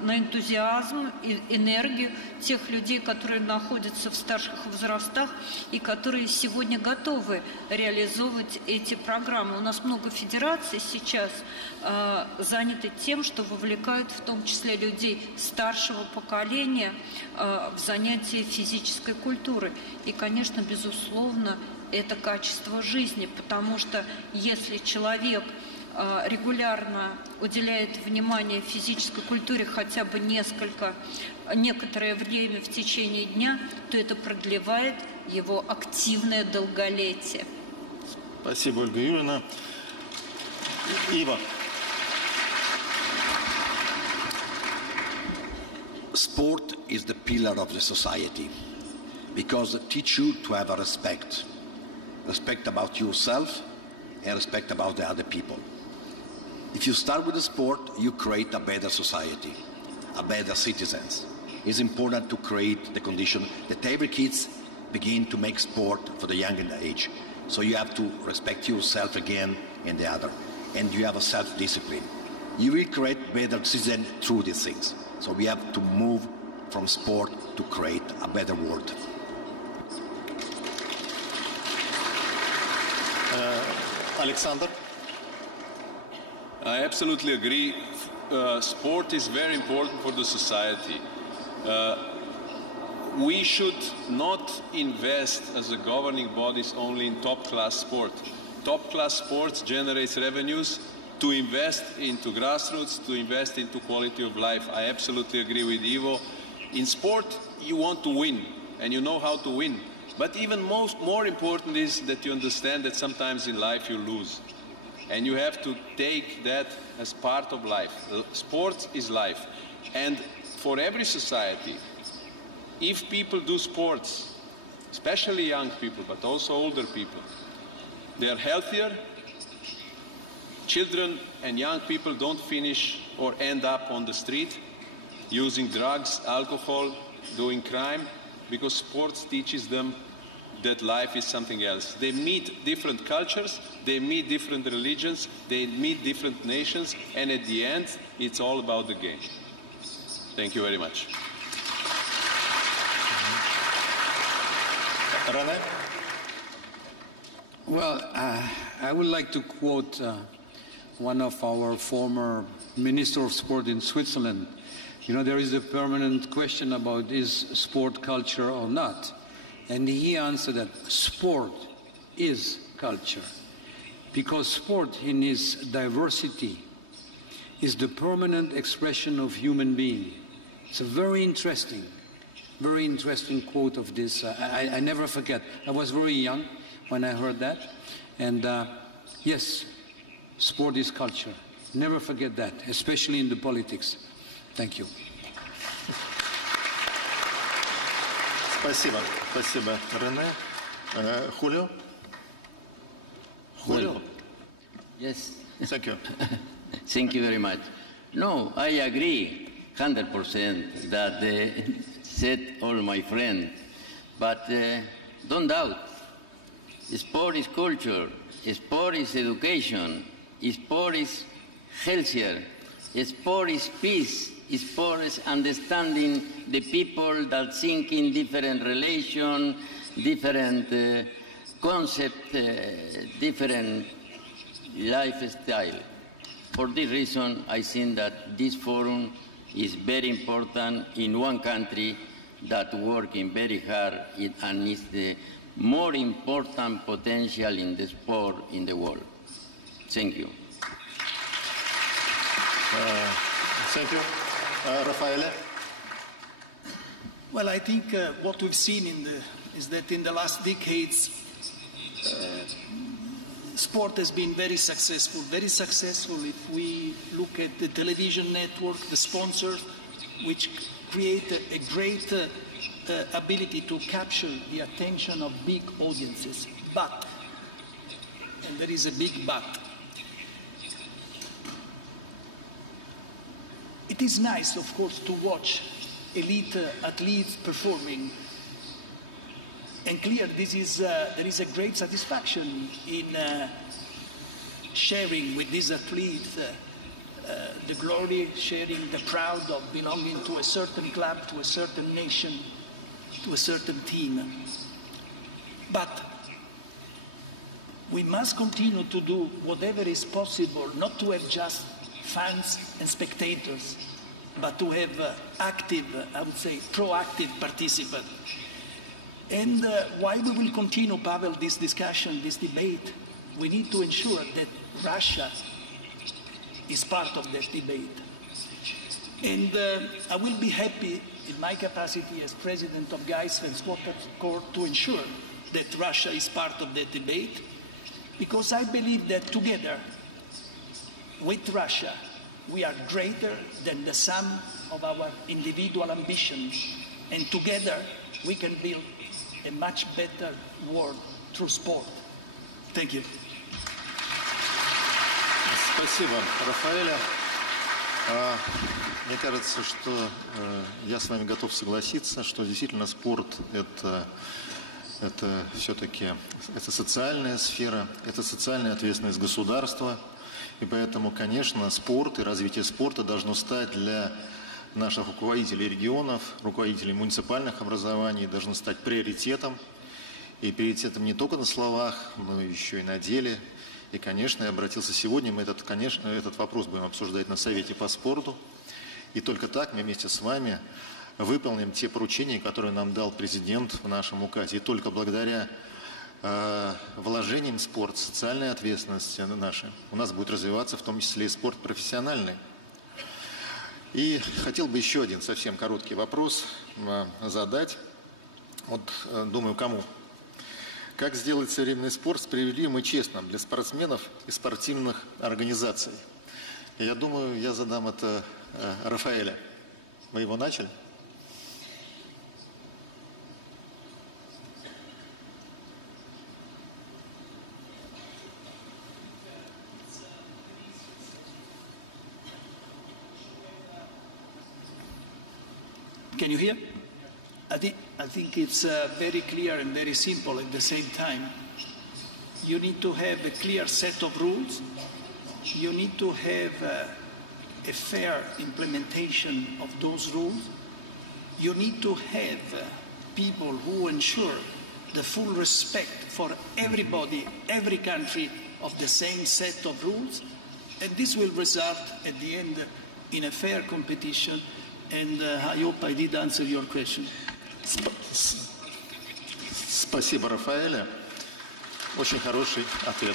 на энтузиазм и энергию тех людей, которые находятся в старших возрастах и которые сегодня готовы реализовывать эти программы. У нас много федераций сейчас заняты тем, что вовлекают в том числе людей старшего поколения в занятия физической культуры. И, конечно, безусловно, это качество жизни, потому что если человек регулярно уделяет внимание физической культуре хотя бы некоторое время в течение дня, то это продлевает его активное долголетие. Спасибо, Ольга Юрьевна. Ива. Sport is the pillar of the society because it teaches you to have a respect about yourself and respect about the other people. If you start with the sport, you create a better society, a better citizens. It's important to create the condition that every kids begin to make sport for the young age. So you have to respect yourself again and the other, and you have a self-discipline. You will create better citizens through these things. So we have to move from sport to create a better world. Alexander? I absolutely agree. Sport is very important for the society. We should not invest as a governing bodies only in top-class sport. Top-class sports generates revenues to invest into grassroots, to invest into quality of life. I absolutely agree with Ivo. In sport, you want to win, and you know how to win. But even more important is that you understand that sometimes in life you lose. And you have to take that as part of life. Sports is life. And for every society, if people do sports, especially young people, but also older people, they are healthier. Children and young people don't finish or end up on the street using drugs, alcohol, doing crime, because sports teaches them that life is something else. They meet different cultures, they meet different religions, they meet different nations, and at the end, it's all about the game. Thank you very much. Rene? Well, I would like to quote one of our former Minister of Sport in Switzerland. You know, there is a permanent question about is sport culture or not? And he answered that sport is culture, because sport in its diversity is the permanent expression of human being. It's a very interesting quote of this. I never forget. I was very young when I heard that. And yes, sport is culture. Never forget that, especially in the politics. Thank you. Спасибо. Спасибо, Рене. Julio? Julio? Yes. Thank you. Thank you very much. No, I agree 100% that said all my friends. But don't doubt, sport is culture, sport is education, sport is healthier, sport is peace, sport is understanding the people that think in different relation, different concept, different lifestyle. For this reason, I think that this forum is very important in one country that working very hard and is the more important potential in the sport in the world. Thank you. Thank you. Raffaele? Well, I think what we've seen is that in the last decades, sport has been very successful if we look at the television network, the sponsors, which create a great ability to capture the attention of big audiences. But, and there is a big but, it is nice, of course, to watch elite athletes performing. And clear, there is a great satisfaction in sharing with these athletes the glory, sharing the pride of belonging to a certain club, to a certain nation, to a certain team. But we must continue to do whatever is possible, not to have just fans and spectators, but to have active, I would say, proactive participants. And while we will continue, Pavel, this discussion, this debate, we need to ensure that Russia is part of that debate. And I will be happy in my capacity as president of GAIS and Sport Court to ensure that Russia is part of that debate, because I believe that together with Russia, we are greater than the sum of our individual ambitions, and together we can build a much better world through sport. Thank you. Спасибо, Рафаэля. Мне кажется, что я с вами готов согласиться, что действительно спорт это все-таки социальная сфера, это социальная ответственность государства. И поэтому, конечно, спорт и развитие спорта должно стать для наших руководителей регионов, руководителей муниципальных образований, должно стать приоритетом. И приоритетом не только на словах, но еще и на деле. И, конечно, я обратился сегодня, мы этот вопрос будем обсуждать на Совете по спорту. И только так мы вместе с вами выполним те поручения, которые нам дал президент в нашем указе. И только благодаря вложениям в спорт, социальной ответственности нашей, у нас будет развиваться в том числе и спорт профессиональный. И хотел бы еще один совсем короткий вопрос задать. Вот думаю, кому? Как сделать современный спорт справедливым и честным для спортсменов и спортивных организаций? Я думаю, я задам это Рафаэля. Вы его начали? Can you hear? I think it's very clear and very simple at the same time. You need to have a clear set of rules. You need to have a fair implementation of those rules. You need to have people who ensure the full respect for everybody, every country, of the same set of rules. And this will result at the end in a fair competition. And I hope I did answer your question. Спасибо, Рафаэля. Очень хороший ответ.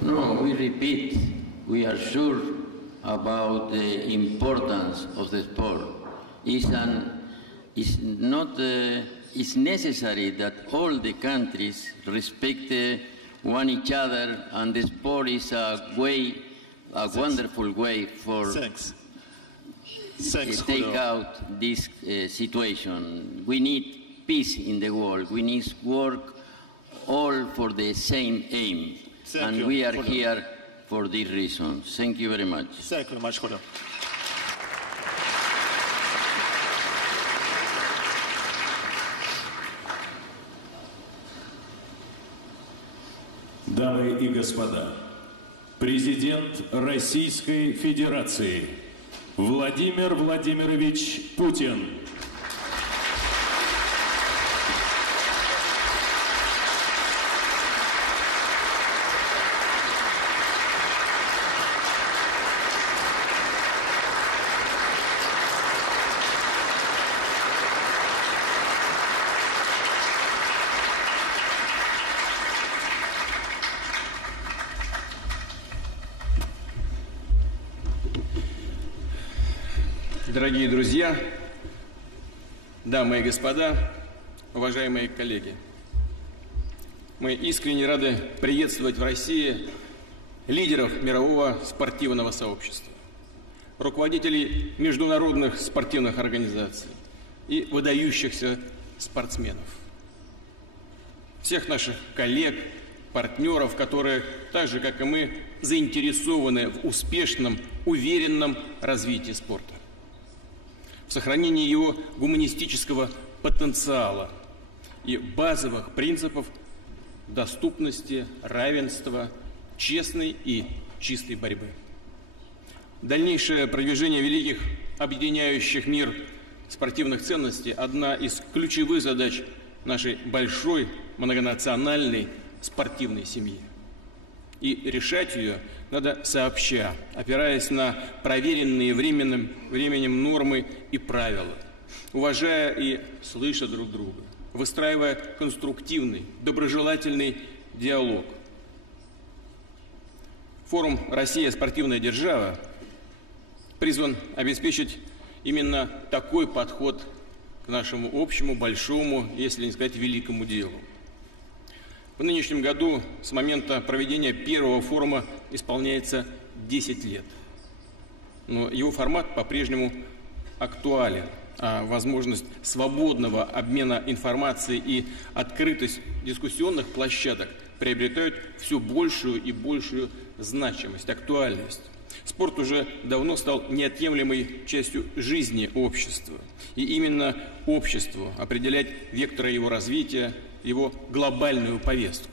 No, we repeat, we are sure about the importance of the sport. It's necessary that all the countries respect one each other, and the sport is a wonderful way for take out this situation. We need peace in the world. We need work all for the same aim. And we are here for this reason. Thank you very much. Thank you very much, Julio. Дамы и господа, президент Российской Федерации Владимир Владимирович Путин. Дорогие друзья, дамы и господа, уважаемые коллеги, мы искренне рады приветствовать в России лидеров мирового спортивного сообщества, руководителей международных спортивных организаций и выдающихся спортсменов, всех наших коллег, партнеров, которые, так же как и мы, заинтересованы в успешном, уверенном развитии спорта, в сохранении его гуманистического потенциала и базовых принципов доступности, равенства, честной и чистой борьбы. Дальнейшее продвижение великих, объединяющих мир спортивных ценностей – одна из ключевых задач нашей большой многонациональной спортивной семьи. И решать ее надо сообща, опираясь на проверенные временем нормы и правила, уважая и слыша друг друга, выстраивая конструктивный, доброжелательный диалог. Форум «Россия – спортивная держава» призван обеспечить именно такой подход к нашему общему, большому, если не сказать, великому делу. В нынешнем году с момента проведения первого форума исполняется 10 лет. Но его формат по-прежнему актуален, а возможность свободного обмена информацией и открытость дискуссионных площадок приобретают все большую и большую значимость, актуальность. Спорт уже давно стал неотъемлемой частью жизни общества. И именно обществу определять векторы его развития, его глобальную повестку.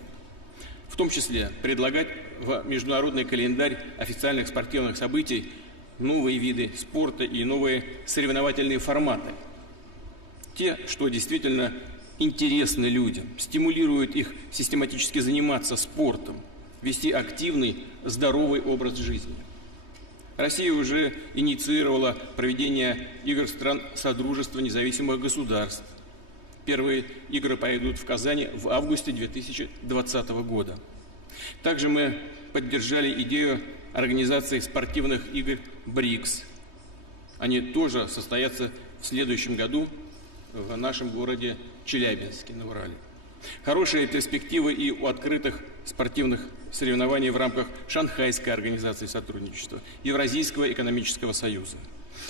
В том числе предлагать в международный календарь официальных спортивных событий новые виды спорта и новые соревновательные форматы. Те, что действительно интересны людям, стимулируют их систематически заниматься спортом, вести активный, здоровый образ жизни. Россия уже инициировала проведение игр стран Содружества независимых государств. Первые игры пройдут в Казани в августе 2020 года. Также мы поддержали идею организации спортивных игр БРИКС. Они тоже состоятся в следующем году в нашем городе Челябинске, на Урале. Хорошие перспективы и у открытых спортивных соревнований в рамках Шанхайской организации сотрудничества, Евразийского экономического союза.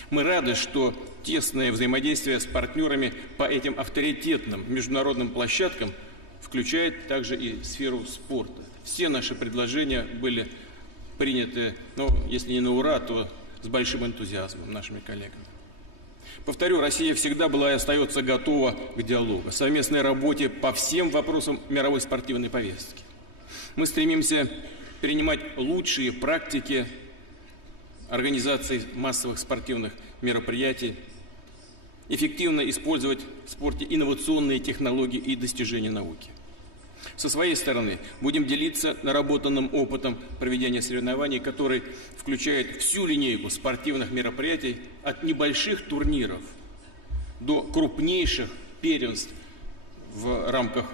Мы рады, что тесное взаимодействие с партнерами по этим авторитетным международным площадкам включает также и сферу спорта. Все наши предложения были приняты, если не на ура, то с большим энтузиазмом нашими коллегами. Повторю, Россия всегда была и остается готова к диалогу, совместной работе по всем вопросам мировой спортивной повестки. Мы стремимся перенимать лучшие практики организации массовых спортивных мероприятий, эффективно использовать в спорте инновационные технологии и достижения науки. Со своей стороны будем делиться наработанным опытом проведения соревнований, который включает всю линейку спортивных мероприятий от небольших турниров до крупнейших первенств в рамках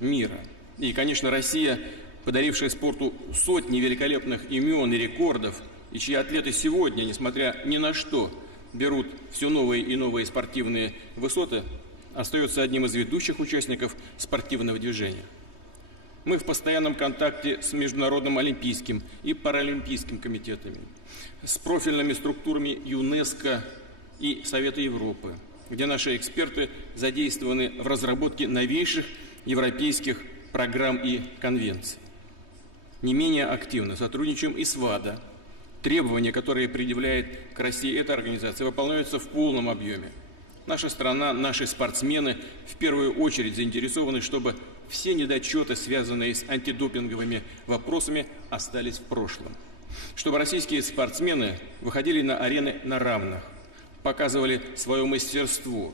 мира. И, конечно, Россия, подарившая спорту сотни великолепных имен и рекордов, и чьи атлеты сегодня, несмотря ни на что, берут все новые и новые спортивные высоты, остается одним из ведущих участников спортивного движения. Мы в постоянном контакте с Международным олимпийским и паралимпийским комитетами, с профильными структурами ЮНЕСКО и Совета Европы, где наши эксперты задействованы в разработке новейших европейских программ и конвенций. Не менее активно сотрудничаем и с ВАДА. Требования, которые предъявляет к России эта организация, выполняются в полном объеме. Наша страна, наши спортсмены в первую очередь заинтересованы, чтобы все недочеты, связанные с антидопинговыми вопросами, остались в прошлом. Чтобы российские спортсмены выходили на арены на равных, показывали свое мастерство,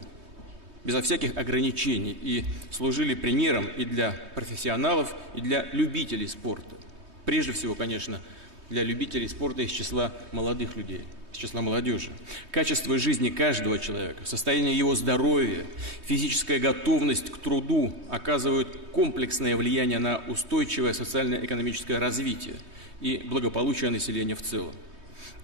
безо всяких ограничений, и служили примером и для профессионалов, и для любителей спорта. Прежде всего, конечно, для любителей спорта из числа молодых людей, из числа молодежи. Качество жизни каждого человека, состояние его здоровья, физическая готовность к труду оказывают комплексное влияние на устойчивое социально-экономическое развитие и благополучие населения в целом.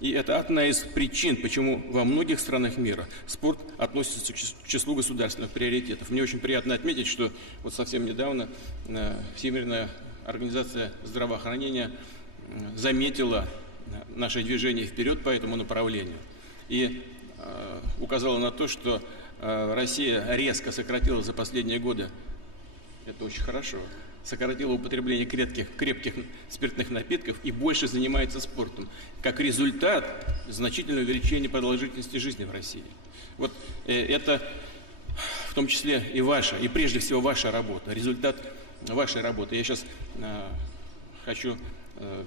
И это одна из причин, почему во многих странах мира спорт относится к числу государственных приоритетов. Мне очень приятно отметить, что вот совсем недавно Всемирная организация здравоохранения заметила наше движение вперед по этому направлению и указала на то, что Россия резко сократила за последние годы, это очень хорошо, сократила употребление крепких спиртных напитков и больше занимается спортом. Как результат, значительное увеличение продолжительности жизни в России. Вот это в том числе и ваша, и прежде всего ваша работа, результат вашей работы. Я сейчас хочу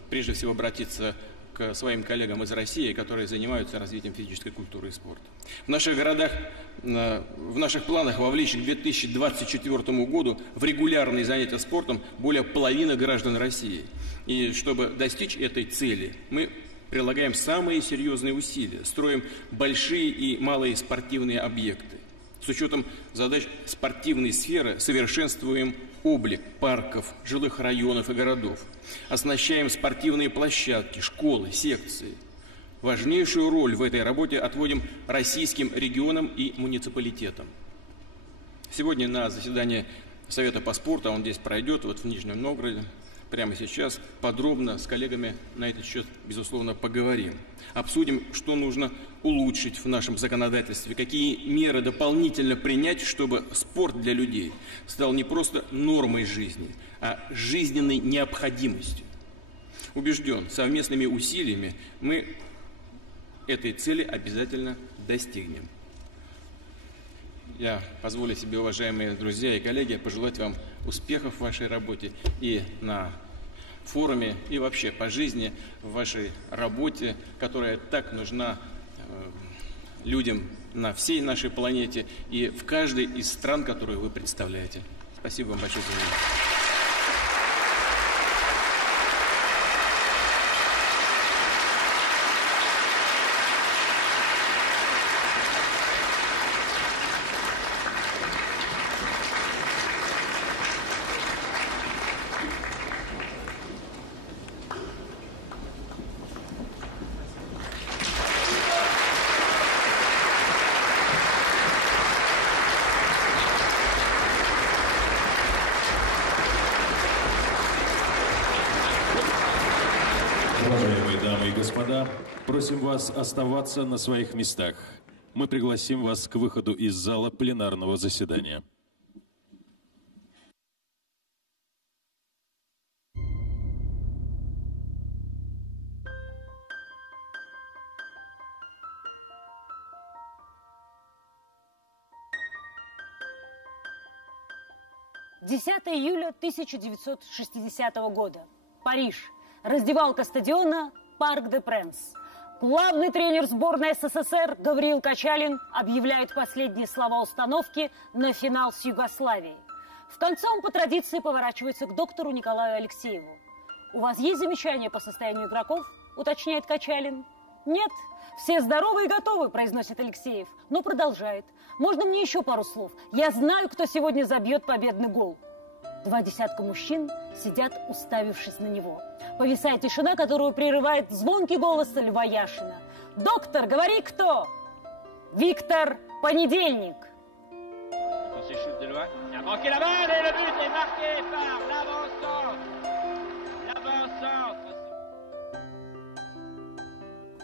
прежде всего обратиться к своим коллегам из России, которые занимаются развитием физической культуры и спорта. В наших городах, в наших планах вовлечь к 2024 году в регулярные занятия спортом более половины граждан России. И чтобы достичь этой цели, мы прилагаем самые серьезные усилия, строим большие и малые спортивные объекты. С учетом задач спортивной сферы совершенствуем облик парков, жилых районов и городов. Оснащаем спортивные площадки, школы, секции. Важнейшую роль в этой работе отводим российским регионам и муниципалитетам. Сегодня на заседании Совета по спорту, он здесь пройдет, вот в Нижнем Новгороде, прямо сейчас, подробно с коллегами на этот счет, безусловно, поговорим. Обсудим, что нужно улучшить в нашем законодательстве, какие меры дополнительно принять, чтобы спорт для людей стал не просто нормой жизни, а жизненной необходимостью. Убежден, совместными усилиями мы этой цели обязательно достигнем. Я позволю себе, уважаемые друзья и коллеги, пожелать вам успехов в вашей работе и на форуме, и вообще по жизни в вашей работе, которая так нужна людям на всей нашей планете и в каждой из стран, которые вы представляете. Спасибо вам большое за внимание. Уважаемые дамы и господа, просим вас оставаться на своих местах. Мы пригласим вас к выходу из зала пленарного заседания. Июля 1960 года. Париж. Раздевалка стадиона «Парк де Пренс». Главный тренер сборной СССР Гавриил Качалин объявляет последние слова установки на финал с Югославией. В конце он по традиции поворачивается к доктору Николаю Алексееву. «У вас есть замечания по состоянию игроков?» – уточняет Качалин. «Нет, все здоровы и готовы», – произносит Алексеев, но продолжает. «Можно мне еще пару слов? Я знаю, кто сегодня забьет победный гол». 20 мужчин сидят, уставившись на него. Повисает тишина, которую прерывает звонкий голос Льва Яшина. «Доктор, говори, кто?» «Виктор Понедельник».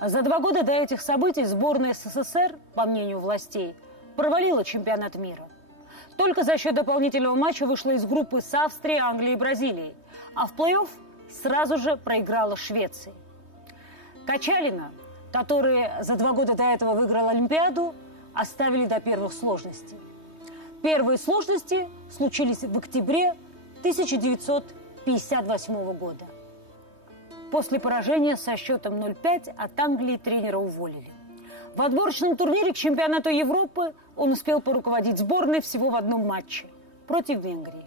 За 2 года до этих событий сборная СССР, по мнению властей, провалила чемпионат мира. Только за счет дополнительного матча вышла из группы с Австрией, Англией и Бразилией, а в плей-офф сразу же проиграла Швеции. Качалина, который за 2 года до этого выиграл Олимпиаду, оставили до первых сложностей. Первые сложности случились в октябре 1958 года. После поражения со счетом 0-5 от Англии тренера уволили. В отборочном турнире к чемпионату Европы он успел поруководить сборной всего в одном матче против Венгрии.